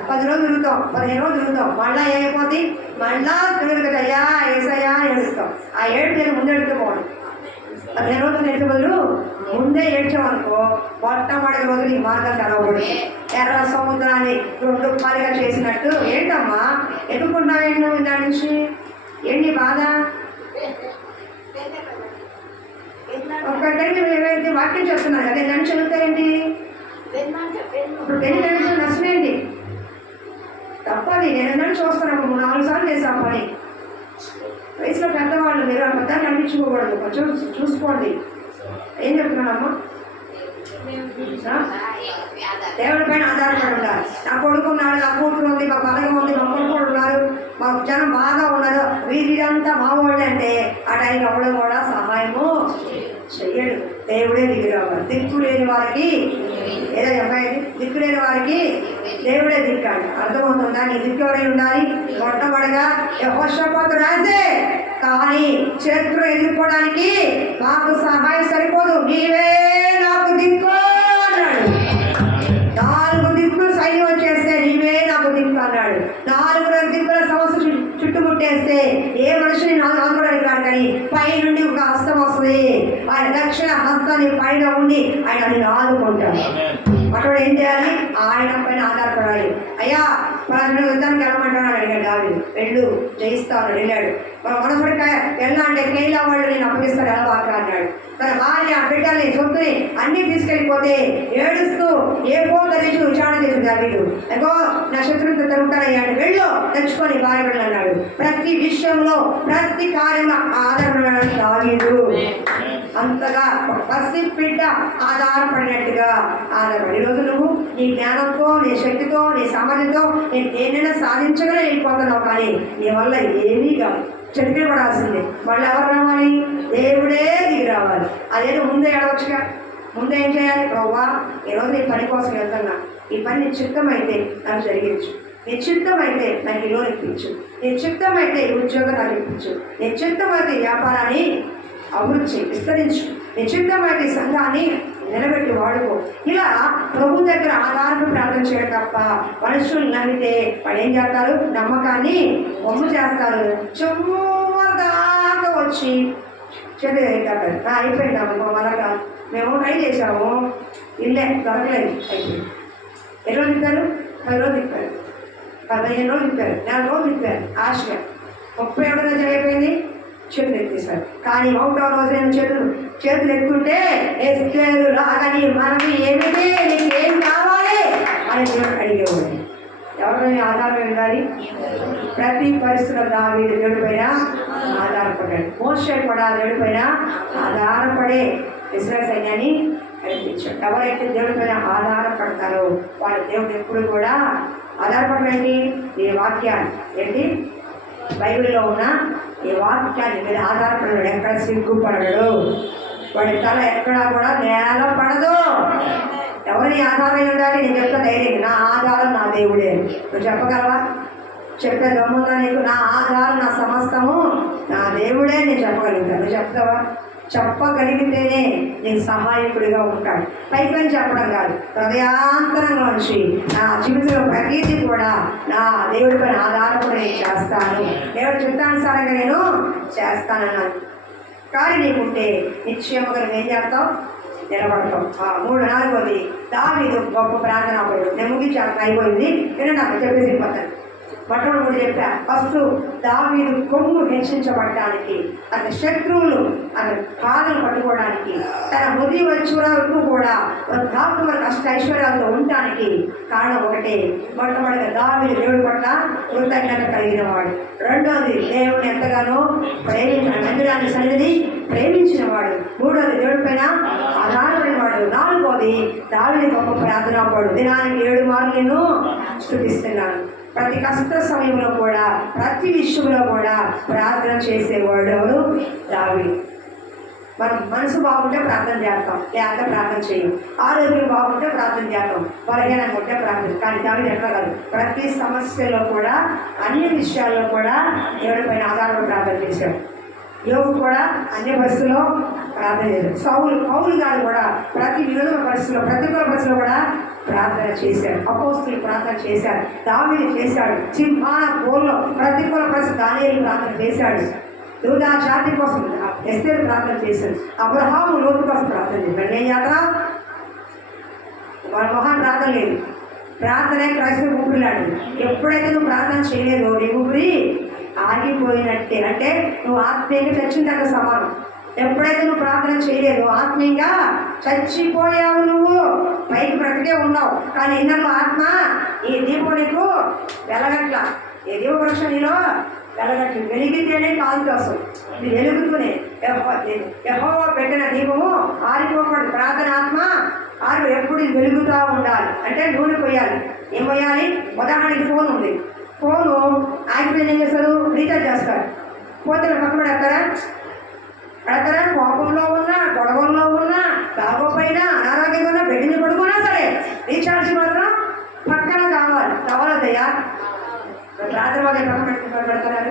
10 రోజులు తిరుగుతాం, 15 రోజులు తిరుగుతాం, మళ్ళా ఏమైపోతుంది? మళ్ళా తిరుగుతుంది, అయ్యా ఏసయ్యా ఏడుస్తాం. ఆ ఏడు నేను ముందే ఎడుతుపోవాలి. 15 రోజులు నేర్చే బదులు ముందే ఏడ్చామనుకో, మొట్టమొదటి రోజులు ఈ మార్గాలు తెరవబడి ఎర్ర సముద్రాన్ని 2 పాలుగా చేసినట్టు. ఏంటమ్మా ఎదుర్కొన్నావేంటి నువ్వు దాని నుంచి? ఏంటి బాధ? ఒక్కటైతే ఏవైతే వాక్యం చెప్తున్నారు కదా, నన్ను చదువుతారేంటి? ఇప్పుడు పెళ్లి నష్టమేంటి? తప్పది. నేను నన్ను చూస్తాను, 3-4 సార్లు చేశాను పని. వయసులో పెద్దవాళ్ళు మీరు అబద్ధాన్ని అనిపించుకోకూడదు, కొంచెం చూసుకోండి. ఏం చెప్తున్నానమ్మా? దేవుడి పైన ఆధారపడి ఉండాలి. నా కొడుకు ఉన్నాడు, నా కూతురు ఉంది, మా బలగం ఉంది, మా కొడుకు ఉన్నారు, మా జనం బాగా ఉన్నారు, వీరిదంతా మా వాళ్ళు అంటే ఆ టైం అవ్వడం కూడా సహాయము చెయ్యడు. దేవుడే దిగు రావాలి. దిక్కు లేని వారికి ఏదో చెప్పాలి, దిక్కు లేని వారికి దేవుడే దిక్కాడు. అర్థమవుతుందా? నీ దిక్కు ఎవరై ఉండాలి? మొట్టమొదటిగా యెహోషాపాతు రాజే, కానీ శత్రువు ఎదుర్కోవడానికి మాకు సహాయం సరిపోదు, నీవే నాకు దిక్కు అన్నాడు. 4 దిక్కులు సైన్యం వచ్చేస్తే నీవే నాకు దిక్కు అన్నాడు. 4 దిక్కుల సమస్య చుట్టుముట్టేస్తే ఏ మనిషిని ఆదుకోవడానికి రాడు, కానీ పై నుండి ఒక హస్తం వస్తుంది. ఆయన దక్షిణ హస్తాన్ని పైన ఉండి ఆయన నిన్ను ఆదుకుంటాడు. అటువంటి ఏం చేయాలి? ఆయన పైన ఆధారపడాలి. అయ్యా మన యుద్ధానికి వెళ్ళమంటాను అడిగాడు దావీదు. వెళ్ళు జయిస్తాను వెళ్ళాడు. మనసుడికి వెళ్ళా అంటే కేలా వాళ్ళు నేను అప్పగిస్తాను ఎలా వాక అన్నాడు. తన భార్య బిడ్డల్ని సొత్తుని అన్ని తీసుకెళ్ళిపోతే ఏడుస్తూ ఏ ఫోన్ ధరించి విచారణ చేసింది దావీదు. ఎంకో నా శత్రువుతో తరుగుతానయ్యాడు, వెళ్ళు తెచ్చుకొని భార్య బిడ్డలు అన్నాడు. ప్రతి విషయంలో ప్రతి కార్యంలో ఆధారపడాలని దావీదు అంతగా పసి బిడ్డ ఆధారపడినట్టుగా ఆధారపడి. ఈరోజు నువ్వు నీ జ్ఞానంతో, నీ శక్తితో, నీ సామర్థ్యంతో నేను దేనైనా సాధించగానే వెళ్ళిపోతున్నావు, కానీ నీ వల్ల ఏమీ కాదు, చెట్టుకే పడాల్సిందే. వాళ్ళు ఎవరు రావాలి? దేవుడే దిగి రావాలి. అదేదో ముందే అడవచ్చుగా. ముందే ఏం చేయాలి? ప్రభువా ఈరోజు నీ పని కోసం వెళ్తున్నా, ఈ పని నీ చిత్తమైతే నాకు జరిగించు, నీ చిత్తమైతే నాకు ఈ లోన్ ఇప్పించు, నీ చిత్తమైతే ఈ ఉద్యోగం నాకు ఇప్పించు, నీ చిత్తమైతే వ్యాపారాన్ని అభివృద్ధి విస్తరించు, నీ చిత్తమైతే సంఘాన్ని నిలబెట్టి వాడుకో. ఇలా ప్రభు దగ్గర ఆధారపడి ప్రార్థన చేయడం తప్ప మనుషులు నమ్మితే వాడు ఏం చేస్తారు? నమ్మకాన్ని ఒమ్ము చేస్తారు. చివరిదాకా వచ్చి చెప్పేది అయిపోయిందాము, అలాగా మేము ట్రై చేసాము, ఇల్లే దొరకలేదు, అయిపోయింది. 20 రోజులు తిప్పారు, 10 రోజులు తిప్పారు, 15 రోజులు తిప్పారు, 4 రోజులు తిప్పారు. ఆశగా 31 రోజు అయిపోయింది, చేతులు ఎత్తేసారు. కానీ 1వ రోజైన చేతులు ఎత్తుంటే ఎస్తేరు రాగాని మనకి ఏమిటి, నీకు ఏం కావాలి అని దేవుడు అడిగేవాడు. ఎవరిపైన ఆధారం ఉండాలి? ప్రతి పరిస్థితుల్లో దావీదు దేవుడి పైన ఆధారపడ్డాడు. మోషే కూడా దేవుడి పైన ఆధారపడే ఇశ్రాయేలు సైన్యాన్ని నడిపించాడు. ఎవరైతే దేవుడి పైన ఆధారపడతారో వాళ్ళ దేవుడు ఎప్పుడు కూడా ఆధారపడండి. ఈ వాక్యాన్ని ఏంటి, బైబిల్లో ఉన్న ఈ వాక్యాన్ని మీద ఆధారపడడు, ఎక్కడ సిగ్గుపడడు, వాడి తల ఎక్కడా కూడా నేల పడదు. ఎవరిని ఆధారం ఉండాలి? నేను చెప్తా ధైర్యం, నా ఆధారం నా దేవుడే. నువ్వు చెప్పగలవా? చెప్పే దమ్ముందా నీకు? నా ఆధారం నా సమస్తము నా దేవుడే నేను చెప్పగలుగుతాను. నువ్వు చెప్తావా? చెప్పగలిగితేనే నేను సహాయకుడిగా ఉంటాడు. పైపని చెప్పడం కాదు, హృదయాంతరంలోంచి నా జీవితంలో ప్రతీది కూడా నా దేవుడి పైన ఆధారపడి నేను చేస్తాను, దేవుడు చిత్తానుసారంగా నేను చేస్తానన్నాను. కానీ నీకుంటే నిశ్చయముగా నువ్వు ఏం చేస్తావు? నిలబడతాం. 3, 4వది దావీదు గొప్ప ప్రార్థన అవ్వడు. నేను ముగించాక అయిపోయింది, నేను నాకు చెప్పేసి వెళ్ళిపోతాను. మొట్టమొదటి చెప్పా, ఫస్ట్ దావీదు కొమ్ము హెచ్చించబడటానికి, అతని శత్రువులు అతని కాళ్ళను పట్టుకోవడానికి, తన ముది వచ్చే వరకు కూడా వృద్ధాప్య కష్ట ఐశ్వర్యాలతో ఉండటానికి కారణం ఒకటే. మొట్టమొదటిగా దావీదు దేవుడి పట్ల కృతజ్ఞత కలిగిన వాడు. రెండోది దేవుడిని ఎంతగానో ప్రేమించిన, మందిరాన్ని సన్నిధిని ప్రేమించిన వాడు. మూడోది దేవుడి పైన ఆధారపడిన వాడు. 4వది దావీదు గొప్ప ప్రార్థన వాడు. దినానికి 7 మార్లు నిన్ను స్తుతిస్తున్నాను. ప్రతి కష్ట సమయంలో కూడా, ప్రతి విషయంలో కూడా ప్రార్థన చేసేవాడు ఎవరు? దావీదు. మనం మనసు బాగుంటే ప్రార్థన చేస్తాం, లేక ప్రార్థన చేయం. ఆరోగ్యం బాగుంటే ప్రార్థన చేస్తాం, బలహీనంగా ఉంటే ప్రార్థన. కానీ దావీదు ఎట్లా కాదు, ప్రతి సమస్యలో కూడా, అన్ని విషయాల్లో కూడా దేవుడి పైన ఆధారపడి ప్రార్థన చేశాడు. యోగు కూడా అన్ని పరిస్థితుల్లో ప్రార్థన చేశాడు. పౌలు గారు కూడా ప్రతి విరోధ పరిస్థితుల్లో, ప్రతికూల పరిస్థితుల్లో కూడా ప్రార్థన చేశాడు. అపోస్తులు ప్రార్థన చేశాడు, దావీదు చేశాడు. సింహాల కోల్లో ప్రతికూల పరిస్థితి దానియేలు ప్రార్థన చేశాడు. యూదా జాతి కోసం ఎస్తేరు ప్రార్థన చేశాడు. అబ్రహాము లోతు కోసం ప్రార్థన చేశాడు. ఏం చేద్దాం? వాళ్ళ మొహాన్ని ప్రార్థన లేదు. ప్రార్థనే క్రైస్తవ ఊపిరిలాడు. ఎప్పుడైతే నువ్వు ప్రార్థన చేయలేదో నీ ఊపిరి ఆగిపోయినట్టే. అంటే నువ్వు ఆత్మీయంగా చచ్చిందాక సమానం. ఎప్పుడైతే నువ్వు ప్రార్థన చేయలేదు, ఆత్మీయంగా చచ్చిపోయావు. నువ్వు పైకి బ్రతికే ఉన్నావు, కానీ ఇన్నర్లో ఆత్మ ఈ దీపం నీకు వెలగట్ల. ఈ దీపవృక్ష నీలో వెలగట్ల. వెలిగితేనే కాదు అసలు, ఇది వెలుగుతూనే. యెహోవా పెట్టిన దీపము ఆరిపోకూడదు. ప్రార్థన ఆత్మ ఆరు ఎప్పుడు వెలుగుతూ ఉండాలి. అంటే నూనె పోయాలి. ఏం పోయాలి? ఉదాహరణకి ఫోన్ ఉంది, ఫోను ఆగిపోయిన ఏం చేస్తారు? రీఛార్జ్ చేస్తారు. పోతే పక్కన పెడతారా? కోపంలో ఉన్నా, గొడవల్లో ఉన్నా, తాగోపోయినా, అనారోగ్యంగా ఉన్నా, బెడ్ మీద పడుకున్నా సరే రీఛార్జ్ మాత్రం పక్కన కావాలదయ్యా. ప్రార్థన వాళ్ళు పక్కన పెడతారు.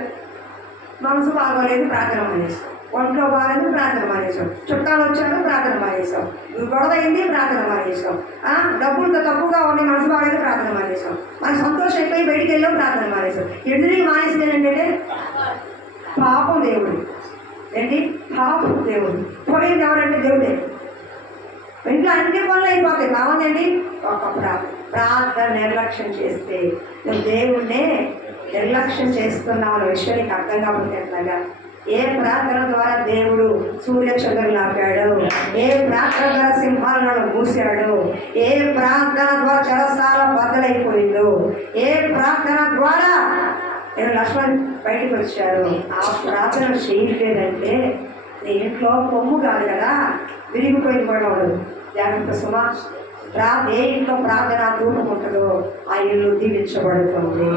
మనసు బాగోలేదు, ప్రార్థన మానేస్తాం. ఒంట్లో బాగాలేదు, ప్రార్థన మానేసాం. చుట్టాలు వచ్చాడు, ప్రార్థన మానేసాం. గొడవ అయింది, ప్రార్థన మానేసాం. డబ్బులతో తక్కువగా ఉన్నాయి, మనసు బాగాలేదు, ప్రార్థన మానేసాం. మన సంతోషం ఎక్కువ బయటికి వెళ్ళాం, ప్రార్థన మానేసాం. ఎందుకు మానేసింది ఏంటంటే పాపం దేవుడు. ఏంటి? పాపం దేవుడు. పోయింది ఎవరంటే దేవుడే. ఇంట్లో అన్ని పనులు అయిపోతాయి. కావాలండి ఒక ప్రార్థన నిర్లక్ష్యం చేస్తే నువ్వు దేవుణ్ణే నిర్లక్ష్యం చేస్తున్నావు అనే విషయం నీకు అర్థం కాకపోతే ఎట్లాగా? ఏ ప్రార్థన ద్వారా దేవుడు సూర్యచంద్రులు ఆపాడు? ఏ ప్రార్థన ద్వారా సింహాలను మూసాడు? ఏ ప్రార్థన ద్వారా చెరసాల బద్దలైపోయిందో? ఏ ప్రార్థన ద్వారా లక్ష్మణ్ బయటకు వచ్చారు? ఆ ప్రార్థన చేయలేదంటే నీ ఇంట్లో కొమ్ము కాదు కదా, విరిగిపోయింది కూడా ఉండదు. జాగ్రత్త సుమా. ఏ ఇంట్లో ప్రార్థన దూరం ఉంటుందో ఆ ఇల్లు దీవించబడుతుంది.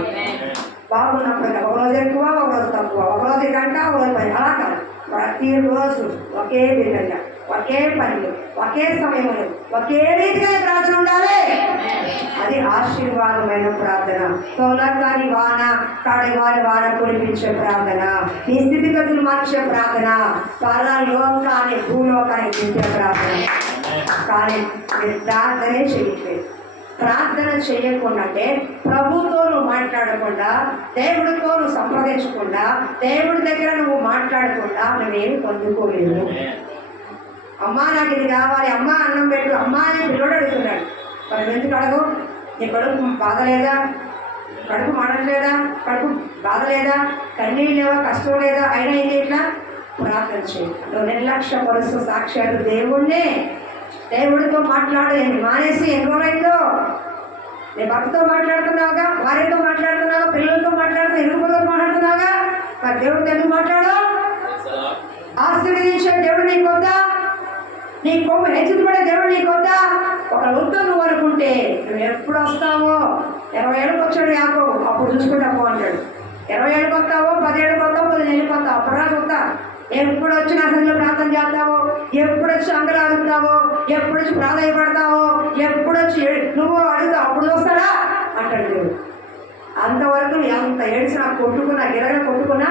బాగున్నప్పుడు ఒకరోజు ఎక్కువ, ఒకరోజు తక్కువ, ఒకరోజు గంట, ఒకరోజు 10. అలా కాదు, ప్రతిరోజు ఒకే విధంగా, ఒకే పనులు, ఒకే సమయంలో, ఒకే రీతిగా ప్రార్థన ఉండాలి. అది ఆశీర్వాదమైన ప్రార్థన. తొలకరి వాన, కడగాలి వాన కురిపించే ప్రార్థన, నీ స్థితిగతులు మార్చే ప్రార్థన, పరలోకాన్ని భూలోకాన్ని పెంచే ప్రార్థన. కానీ మీరు ప్రార్థనే చేయట్లేదు. ప్రార్థన చేయకుండా, ప్రభుతో నువ్వు మాట్లాడకుండా, దేవుడితో నువ్వు సంప్రదించకుండా, దేవుడి దగ్గర నువ్వు మాట్లాడకుండా నువ్వేమి పొందుకోలేదు. అమ్మా నాకు ఇది కావాలి, అమ్మ అన్నం పెట్టు, అమ్మ అని పిల్లడు అడుగుతున్నాడు. మరి ఎందుకు అడగవు? నీ కడుపు బాధ లేదా? కడుపు మాడలేదా, కడుపు బాధ లేదా, కన్నీళ్ళు లేవా, కష్టం లేదా, అయినా ఏంటి ఇట్లా ప్రార్థన చేయి. నువ్వు నిర్లక్ష్యపరుస్తూ సాక్షాత్తు దేవుడితో మాట్లాడేది మానేసి ఎన్ని రోజులైందో. నేను భర్తతో మాట్లాడుతున్నావుగా, భార్యతో మాట్లాడుతున్నావుగా, పిల్లలతో మాట్లాడుతున్నా, ఇరుగులతో మాట్లాడుతున్నావుగా, మరి దేవుడితో ఎందుకు మాట్లాడో? ఆశీర్వదించే దేవుడు నీకొద్దా? నీ కొమ్మ హెచ్చుపడే దేవుడు నీకొద్దా? ఒక వృద్ధం నువ్వు అనుకుంటే నువ్వు ఎప్పుడు వస్తావో, 20 ఏళ్ళకి వచ్చాడు యాకోబు, అప్పుడు చూసుకుంటా పో అంటాడు. 20 ఏళ్ళకి వస్తావో, 10 ఏళ్ళకి వస్తావో, 15 ఏళ్ళకి వస్తావు, అప్పుడు రా చూస్తా. ఎప్పుడు వచ్చి నా సంఘంలో ప్రార్థన చేస్తావో, ఎప్పుడు వచ్చి అంగలు అడుగుతావో, ఎప్పుడు వచ్చి ప్రాధాన్యపడతావో, ఎప్పుడు వచ్చి నువ్వు అడుగుతావు, అప్పుడు చూస్తాడా అంటాడు దేవుడు. అంతవరకు ఎంత ఏడ్చినా కొట్టుకున్నా, గిరగ కొట్టుకున్నా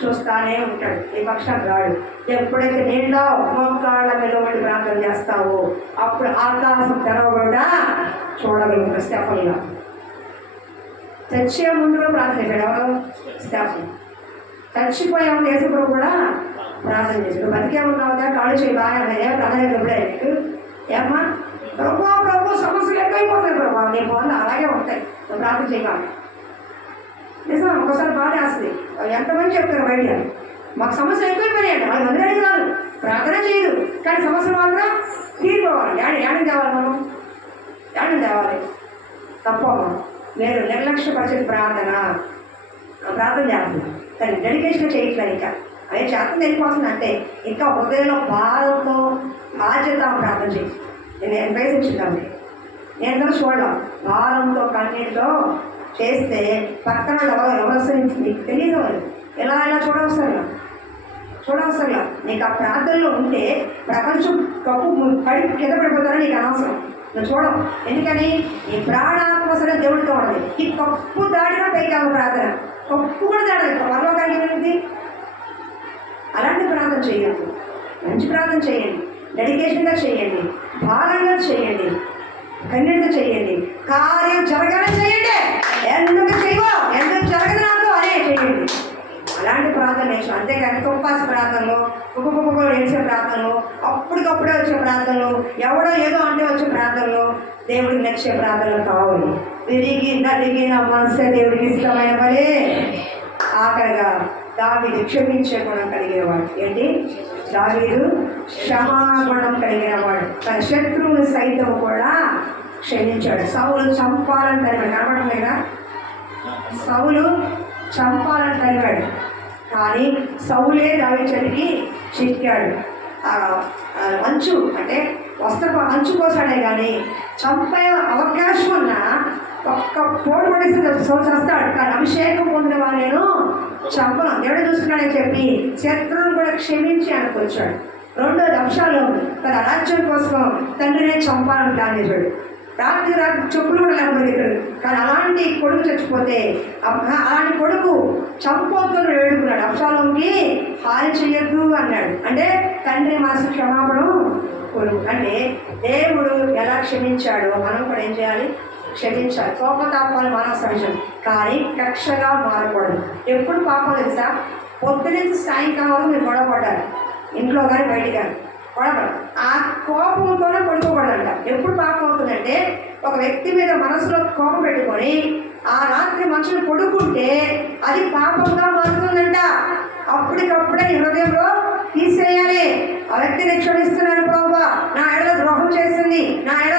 చూస్తానే ఉంటాడు. ఈ పక్షం రాడు. ఎప్పుడైతే నీళ్ళో మోకాళ్ళ మీద ఉండి ప్రార్థన చేస్తావో అప్పుడు ఆకాశం తెరవబడా చూడగలుగుతాడు. స్టెఫన్గా చచ్చే ముందులో ప్రార్థన చేశాడు. ఎవరు? స్టెఫన్. చచ్చిపోయాము దేశంలో కూడా ప్రార్థన చేశాడు. బతికే ఉన్నావుగా, కాళ్ళు చేయి బాగా ప్రాధాన్యత నీకు ఏమ్మా ప్రభు సమస్యలు ఎక్కువైపోతాయి ప్రభావ, నీ ఫోన్లో అలాగే ఉంటాయి, నువ్వు ప్రార్థన చేయవాలి. నిజం, ఒకసారి బాగా వస్తుంది. ఎంతమంది చెప్తారు బయట, మాకు సమస్యలు ఎక్కువైపోయాయండి, వాళ్ళు మంది అడిగినారు, ప్రార్థన చేయదు, కానీ సమస్యలు మాత్రం తీరిపోవాలి. ఏడని తేవాలి, మనం ఏడని తేవాలి. తప్పమ్మా, నేను నిర్లక్ష్యపరిచేది ప్రార్థన చేస్తున్నాను, కానీ డెడికేషన్ చేయట్లేదు. ఇంకా అదే చేస్తుంది వెళ్ళిపోతుంది అంటే ఇంకా హృదయంలో భారంతో బాధ్యత ప్రార్థన చేయి. నేను 80 వచ్చిందండి, నేను కూడా చూడడం భారంతో కన్నీటితో చేస్తే పక్కన ఎవరు వస్తారు నీకు తెలియదు. ఎలా చూడవసరంలా నీకు ఆ ప్రార్థనలో ఉంటే ప్రపంచం కప్పు పడి కింద పడిపోతారని నీకు అనవసరం. నువ్వు చూడవు. ఎందుకని ఈ ప్రాణాత్మసరే దేవుడితో ఉండదు. ఈ కప్పు దాడిగా పైకాము ప్రార్థన, కప్పు కూడా దాడదు. పర్వకాలి ఏమైంది? అలాంటి ప్రార్థన చేయండి, మంచి ప్రార్థన చేయండి, డెడికేషన్గా చేయండి, భారంగా చేయండి, కన్నీటితో చేయండి, కార్యం జరగానే చేయండి. ఎందుకు చేయవో, ఎందుకు జరగదు నాకు అనే చేయండి. అలాంటి ప్రార్థన వేసాం. అంతేకాని తొప్పాస ప్రార్థనలు, కుక్కలు వేసే ప్రార్థనలు, అప్పటికప్పుడే వచ్చే ప్రార్థనలు, ఎవడో ఏదో అంటే వచ్చే ప్రార్థనలు దేవుడికి నచ్చే ప్రార్థనలు కావాలి. తిరిగి నలిగిన మనసే దేవుడికి ఇష్టమైన పని. ఆఖరిగా దావీదు క్షమించే గుణం కలిగినవాడు. ఏంటి? దావీదు క్షమాగుణం కలిగినవాడు. తన శత్రువుని సైతం కూడా క్షమించాడు. సౌలు చంపాలని తరివాడు. కనబడడం లేదా? సౌలు చంపాలని తరివాడు, కానీ సౌలే దావీదుకి చిక్కాడు. అంచు అంటే వస్త్రపు అంచు కోసాడే కానీ చంపే అవకాశం ఉన్న ఒక్క పోటు పడిస్తే చేస్తాడు, కానీ అభిషేకం పొందిన వాళ్ళను చంపను దేవుడు చూస్తున్నాడని చెప్పి శత్రువును కూడా క్షమించి అనుకొచ్చాడు. రెండోది అంశాలు తన రాజ్యం కోసం తండ్రినే చంపాలని ప్లాన్ చేశాడు. రాత్రి చెప్పులు కూడా లేకపోతే ఇక్కడ, కానీ అలాంటి కొడుకు చచ్చిపోతే అలాంటి కొడుకు చంపొద్దని వేడుకున్నాడు. అంశాలోకి హాని చెయ్యొద్దు అన్నాడు. అంటే తండ్రి మనసు క్షమాపణ కొడుకు. అంటే దేవుడు ఎలా క్షమించాడో మనం కూడా ఏం చేయాలి? క్షమించాలి. కోపతాపాలు మానవ సహజం, కానీ కక్షగా మారకూడదు. ఎప్పుడు పాపం తెలుసా? పొద్దునుంచి సాయంకాలం మీరు గొడవ పడ్డారు, ఇంట్లో కానీ బయట కానీ గొడవ. ఆ కోపంతోనే పడుకోకూడదంట. ఎప్పుడు పాపం అవుతుందంటే ఒక వ్యక్తి మీద మనసులో కోపం పెట్టుకొని ఆ రాత్రి మనుషులు పడుకుంటే అది పాపంగా మారుతుందంట. అప్పటికప్పుడే హృదయంలో తీసేయాలి. ఆ వ్యక్తిని క్షమిస్తున్నాను ప్రభువా, నా ఎడల ద్రోహం చేసింది, నా ఎడ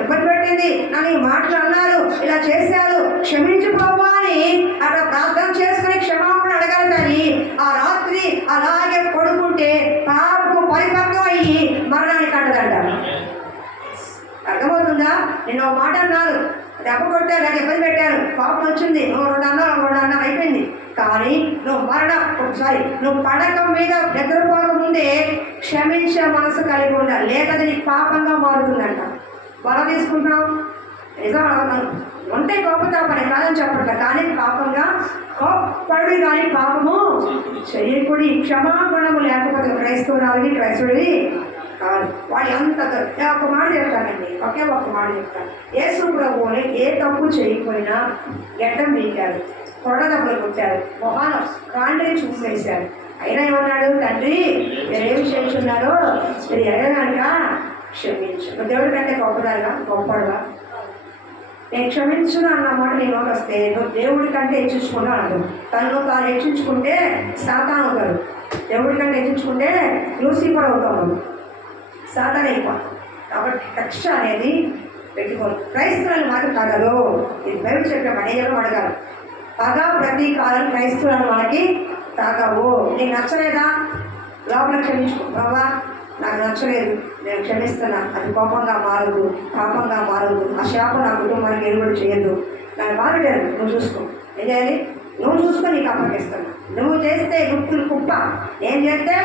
ఇబ్బంది పెట్టింది, నన్ను ఈ మాటలు అన్నారు, ఇలా చేశారు, క్షమించు ప్రభువా అని అక్కడ ప్రార్థన చేసుకుని క్షమాపణ అడగాలి. కానీ ఆ రాత్రి అలాగే పడుకుంటే పాపము పరిపక్వం అయ్యి మరణానికి అంటదంటారు. అర్థమవుతుందా? నేను ఒక మాట అన్నాను, దెబ్బ కొట్టారు, నాకు ఇబ్బంది పెట్టారు, పాపం వచ్చింది, నువ్వు 2 అన్నారు అయిపోయింది. కానీ నువ్వు పడకం మీద నిద్రపోకముందే క్షమించే మనసు కలిగి ఉండాలి, లేక అది నీకు పాపంగా మారుతుందంట. బల తీసుకుంటావు నిజం ఉంటాయి కోపతాపని కాదని చెప్పట్లే, కానీ పాపంగా కోప్పడు కానీ పాపము చేయకుడి. క్షమాగుణము లేకపోతే క్రైస్తవుడివి కాదు. వాడు ఎంత ఒక మాట చెప్తానండి, ఒకే ఒక్క మాట చెప్తాను. యేసు ప్రభువుని ఏ తప్పు చేయకపోయినా గడ్డం పీకారు, కొడ దెబ్బలు కొట్టారు, మొహాన కాండ్రి చూసేశారు. అయినా ఏమన్నాడు? తండ్రి మీరేమి చేస్తున్నారో మీరు ఎరగనక క్షమించు. దేవుడి కంటే గొప్పగా నేను క్షమించును అన్న మాట నీ నోటి వస్తే నువ్వు దేవుడి కంటే హెచ్చించుకున్నావు అన్నాడు. తను తాను హెచ్చించుకుంటే సాతాను అవుతాడు, దేవుడి కంటే హెచ్చించుకుంటే లూసిఫర్ అవుతావు, సాతాను అయిపోతావు. కాబట్టి కక్ష అనేది పెట్టుకోరు. క్రైస్తవులను మాట తగదు. ఇది బైబిల్ చెప్పే మనయ్యలో అడగాలి. పగ ప్రతీకారం క్రైస్తవులను మనకి తాగవు. నీకు నచ్చలేదా లోపల క్షమించుకో, బాబా నాకు నచ్చలేదు, నేను క్షమిస్తున్నా, అది కోపంగా మారదు, పాపంగా మారదు, ఆ శాపం నా కుటుంబానికి ఎరుగుబడి చేయొద్దు, నాకు బాగుంటారు, నువ్వు చూసుకో. ఏం చేయాలి? నువ్వు చూసుకో, నీకు అప్పగిస్తున్నా. నువ్వు చేస్తే గుర్తులు కుప్ప, నేను చేస్తే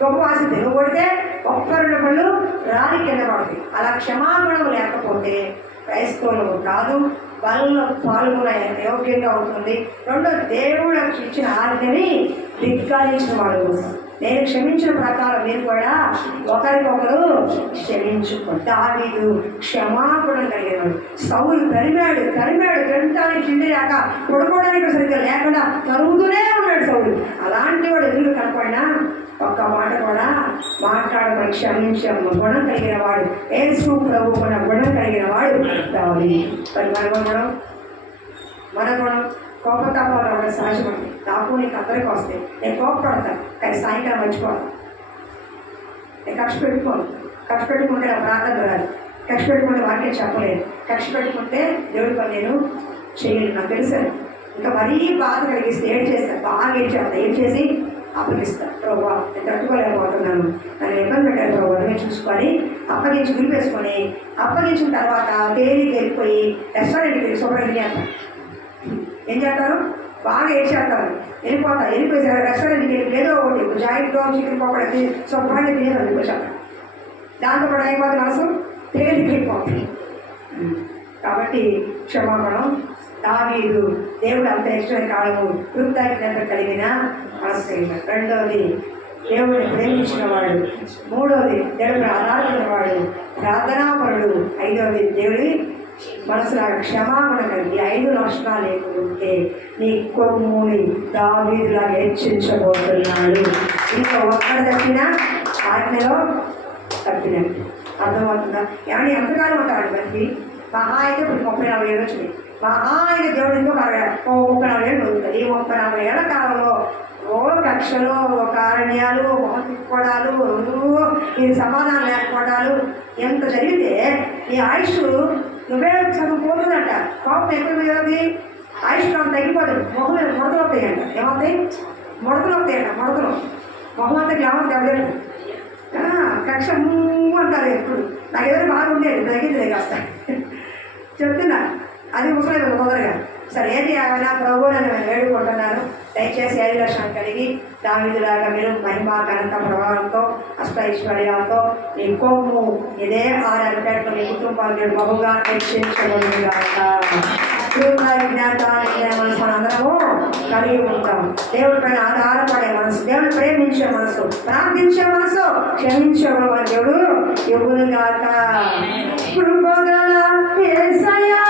గొప్ప వాసింది, నువ్వు కొడితే ఒక్క రెండు పళ్ళు రాని కింద పడుతుంది. అలా క్షమాపణం లేకపోతే క్రైస్తవులు కాదు, వాళ్ళలో పాల్గొనే యోగ్యంగా ఉంటుంది. రెండో, దేవుడు ఇచ్చిన ఆజ్ఞని ధిక్కరించిన వాడు. నేను క్షమించిన ప్రకారం మీరు కూడా ఒకరికొకరు క్షమించుకో. దావీదు క్షమాపణ కలిగినాడు. సౌలు తరిమాడు తినటానికి తిండి లేక పడుకోవడానికి సరిగ్గా లేకుండా తరుగుతూనే ఉన్నాడు సౌలు. అలాంటి వాడు ఎదురు కనపడినా ఒక్క మాట కూడా మాట్లాడమని క్షమించే గుణం కలిగిన వాడు, యేసు ప్రభు గుణం కలిగిన వాడు దావీదు. మరి మన గుణం కోపతాపాలు అవ్వడం సహజమండి. నాకు నీకు అందరికీ వస్తాయి. నేను కోపపడతాను, కానీ సాయంకాలం మర్చిపోతాను. నేను కక్ష పెట్టుకుంటే నా ప్రార్థన రాదు, కక్ష పెట్టుకుంటే వాక్యం చెప్పలేదు, కక్ష పెట్టుకుంటే దేవుడి పని నేను చేయలేదు. నాకు తెలుసాను. ఇంకా మరీ బాధ కలిగిస్తే ఏం చేస్తాను, బాగా ఏం చేసి అప్పగిస్తాను. ప్రభు నేను తట్టుకోలేకపోతున్నాను, నన్ను ఇబ్బంది పెట్టాను ప్రభు అని చూసుకొని అప్పగించి గురిపేసుకొని అప్పగించిన తర్వాత వెళ్ళిపోయి రెస్టారెంట్కి వెళ్ళి శుభ్రంగా చేస్తాను. ఏం చేస్తారు? బాగా ఏడ్చేస్తారు, వెళ్ళిపోయి రెస్టారెంట్కి వెళ్ళి ఏదో ఒకటి జాయింట్లో చికెన్ పకోడీ శుభ్రంగా తినేది వెళ్ళిపోతారు. దాంతో కూడా అయిపోతే మనసు తేలిపోతుంది. కాబట్టి క్షమాపణం దావీదు దేవుడు అంత ఇష్టమైన కాలము కృతజ్ఞత కలిగిన మనసు. రెండవది, దేవుడిని ప్రేమించిన వాడు. మూడవది, దేవుడిని ఆరాధించిన వాడు, ప్రార్థనాపరుడు. ఐదవది, దేవుడి మనసులాగా క్షమాపణ కలిగి. 5 లక్షణాలు లేకుంటే నీ కొమ్ముని దావీదులాగా హెచ్చించబోతున్నాడు. ఇంకా ఒక్కడు తప్పినా ఆజ్ఞలో తప్పినట్టు. అర్థమవుతుందా? ఏమన్నా ఎంతకాలం ఉంటాడు మనకి? మహా అయితే ఇప్పుడు 34 ఏళ్ళు వచ్చినాయి. మహా అయితే దేవుడు ఇంకో 34 ఏళ్ళు ఉంటుంది. ఈ 34 ఏళ్ల కాలంలో ఓ కక్షలు, ఒక అరణ్యాలు, మొహం తిప్పుకోవడాలు, ఇది సమాధానం లేకపోవడాలు ఎంత జరిగితే నీ ఆయుష్ నువ్వే సగం పోతుందంట. కోపం ఎక్కువ మీద ఆయుష్ నాకు తగ్గిపోతుంది. మొహం మీద ముడతలు వస్తాయంట. ఏమవుతాయి? ముడతలు వస్తాయంట. మొహం అంతా గ్లామర్ దెబ్బలు. కక్ష అంటారు ఎప్పుడు. నాకు ఏదైనా బాగుండేది తగ్గింది కాస్త చెప్తున్నా. అది ముసలేదు తొందరగా. సరే, ఏది ఏమైనా ప్రభు నేను వేడుకుంటున్నాను. దయచేసి 5 లక్షలు కలిగి దావీదులాగా మీరు మహిమ ఘనత ప్రభావంతో అష్టైశ్వర్యాలతో నీ కొమ్ము ఇదే 6 పేటలో నీ కుటుంబాలు మీరు బహుగా హెచ్చించబడుగాక. జ్ఞాతాన్ని మనసు అందరము కలిగి ఉంటాం. దేవుడి పైన ఆధారపడే మనసు, దేవుడు ప్రేమించే మనసు, ప్రార్థించే మనసు, క్షమించే దేవుడు ఇవ్వునుగాక. కృపగల యేసయ్యా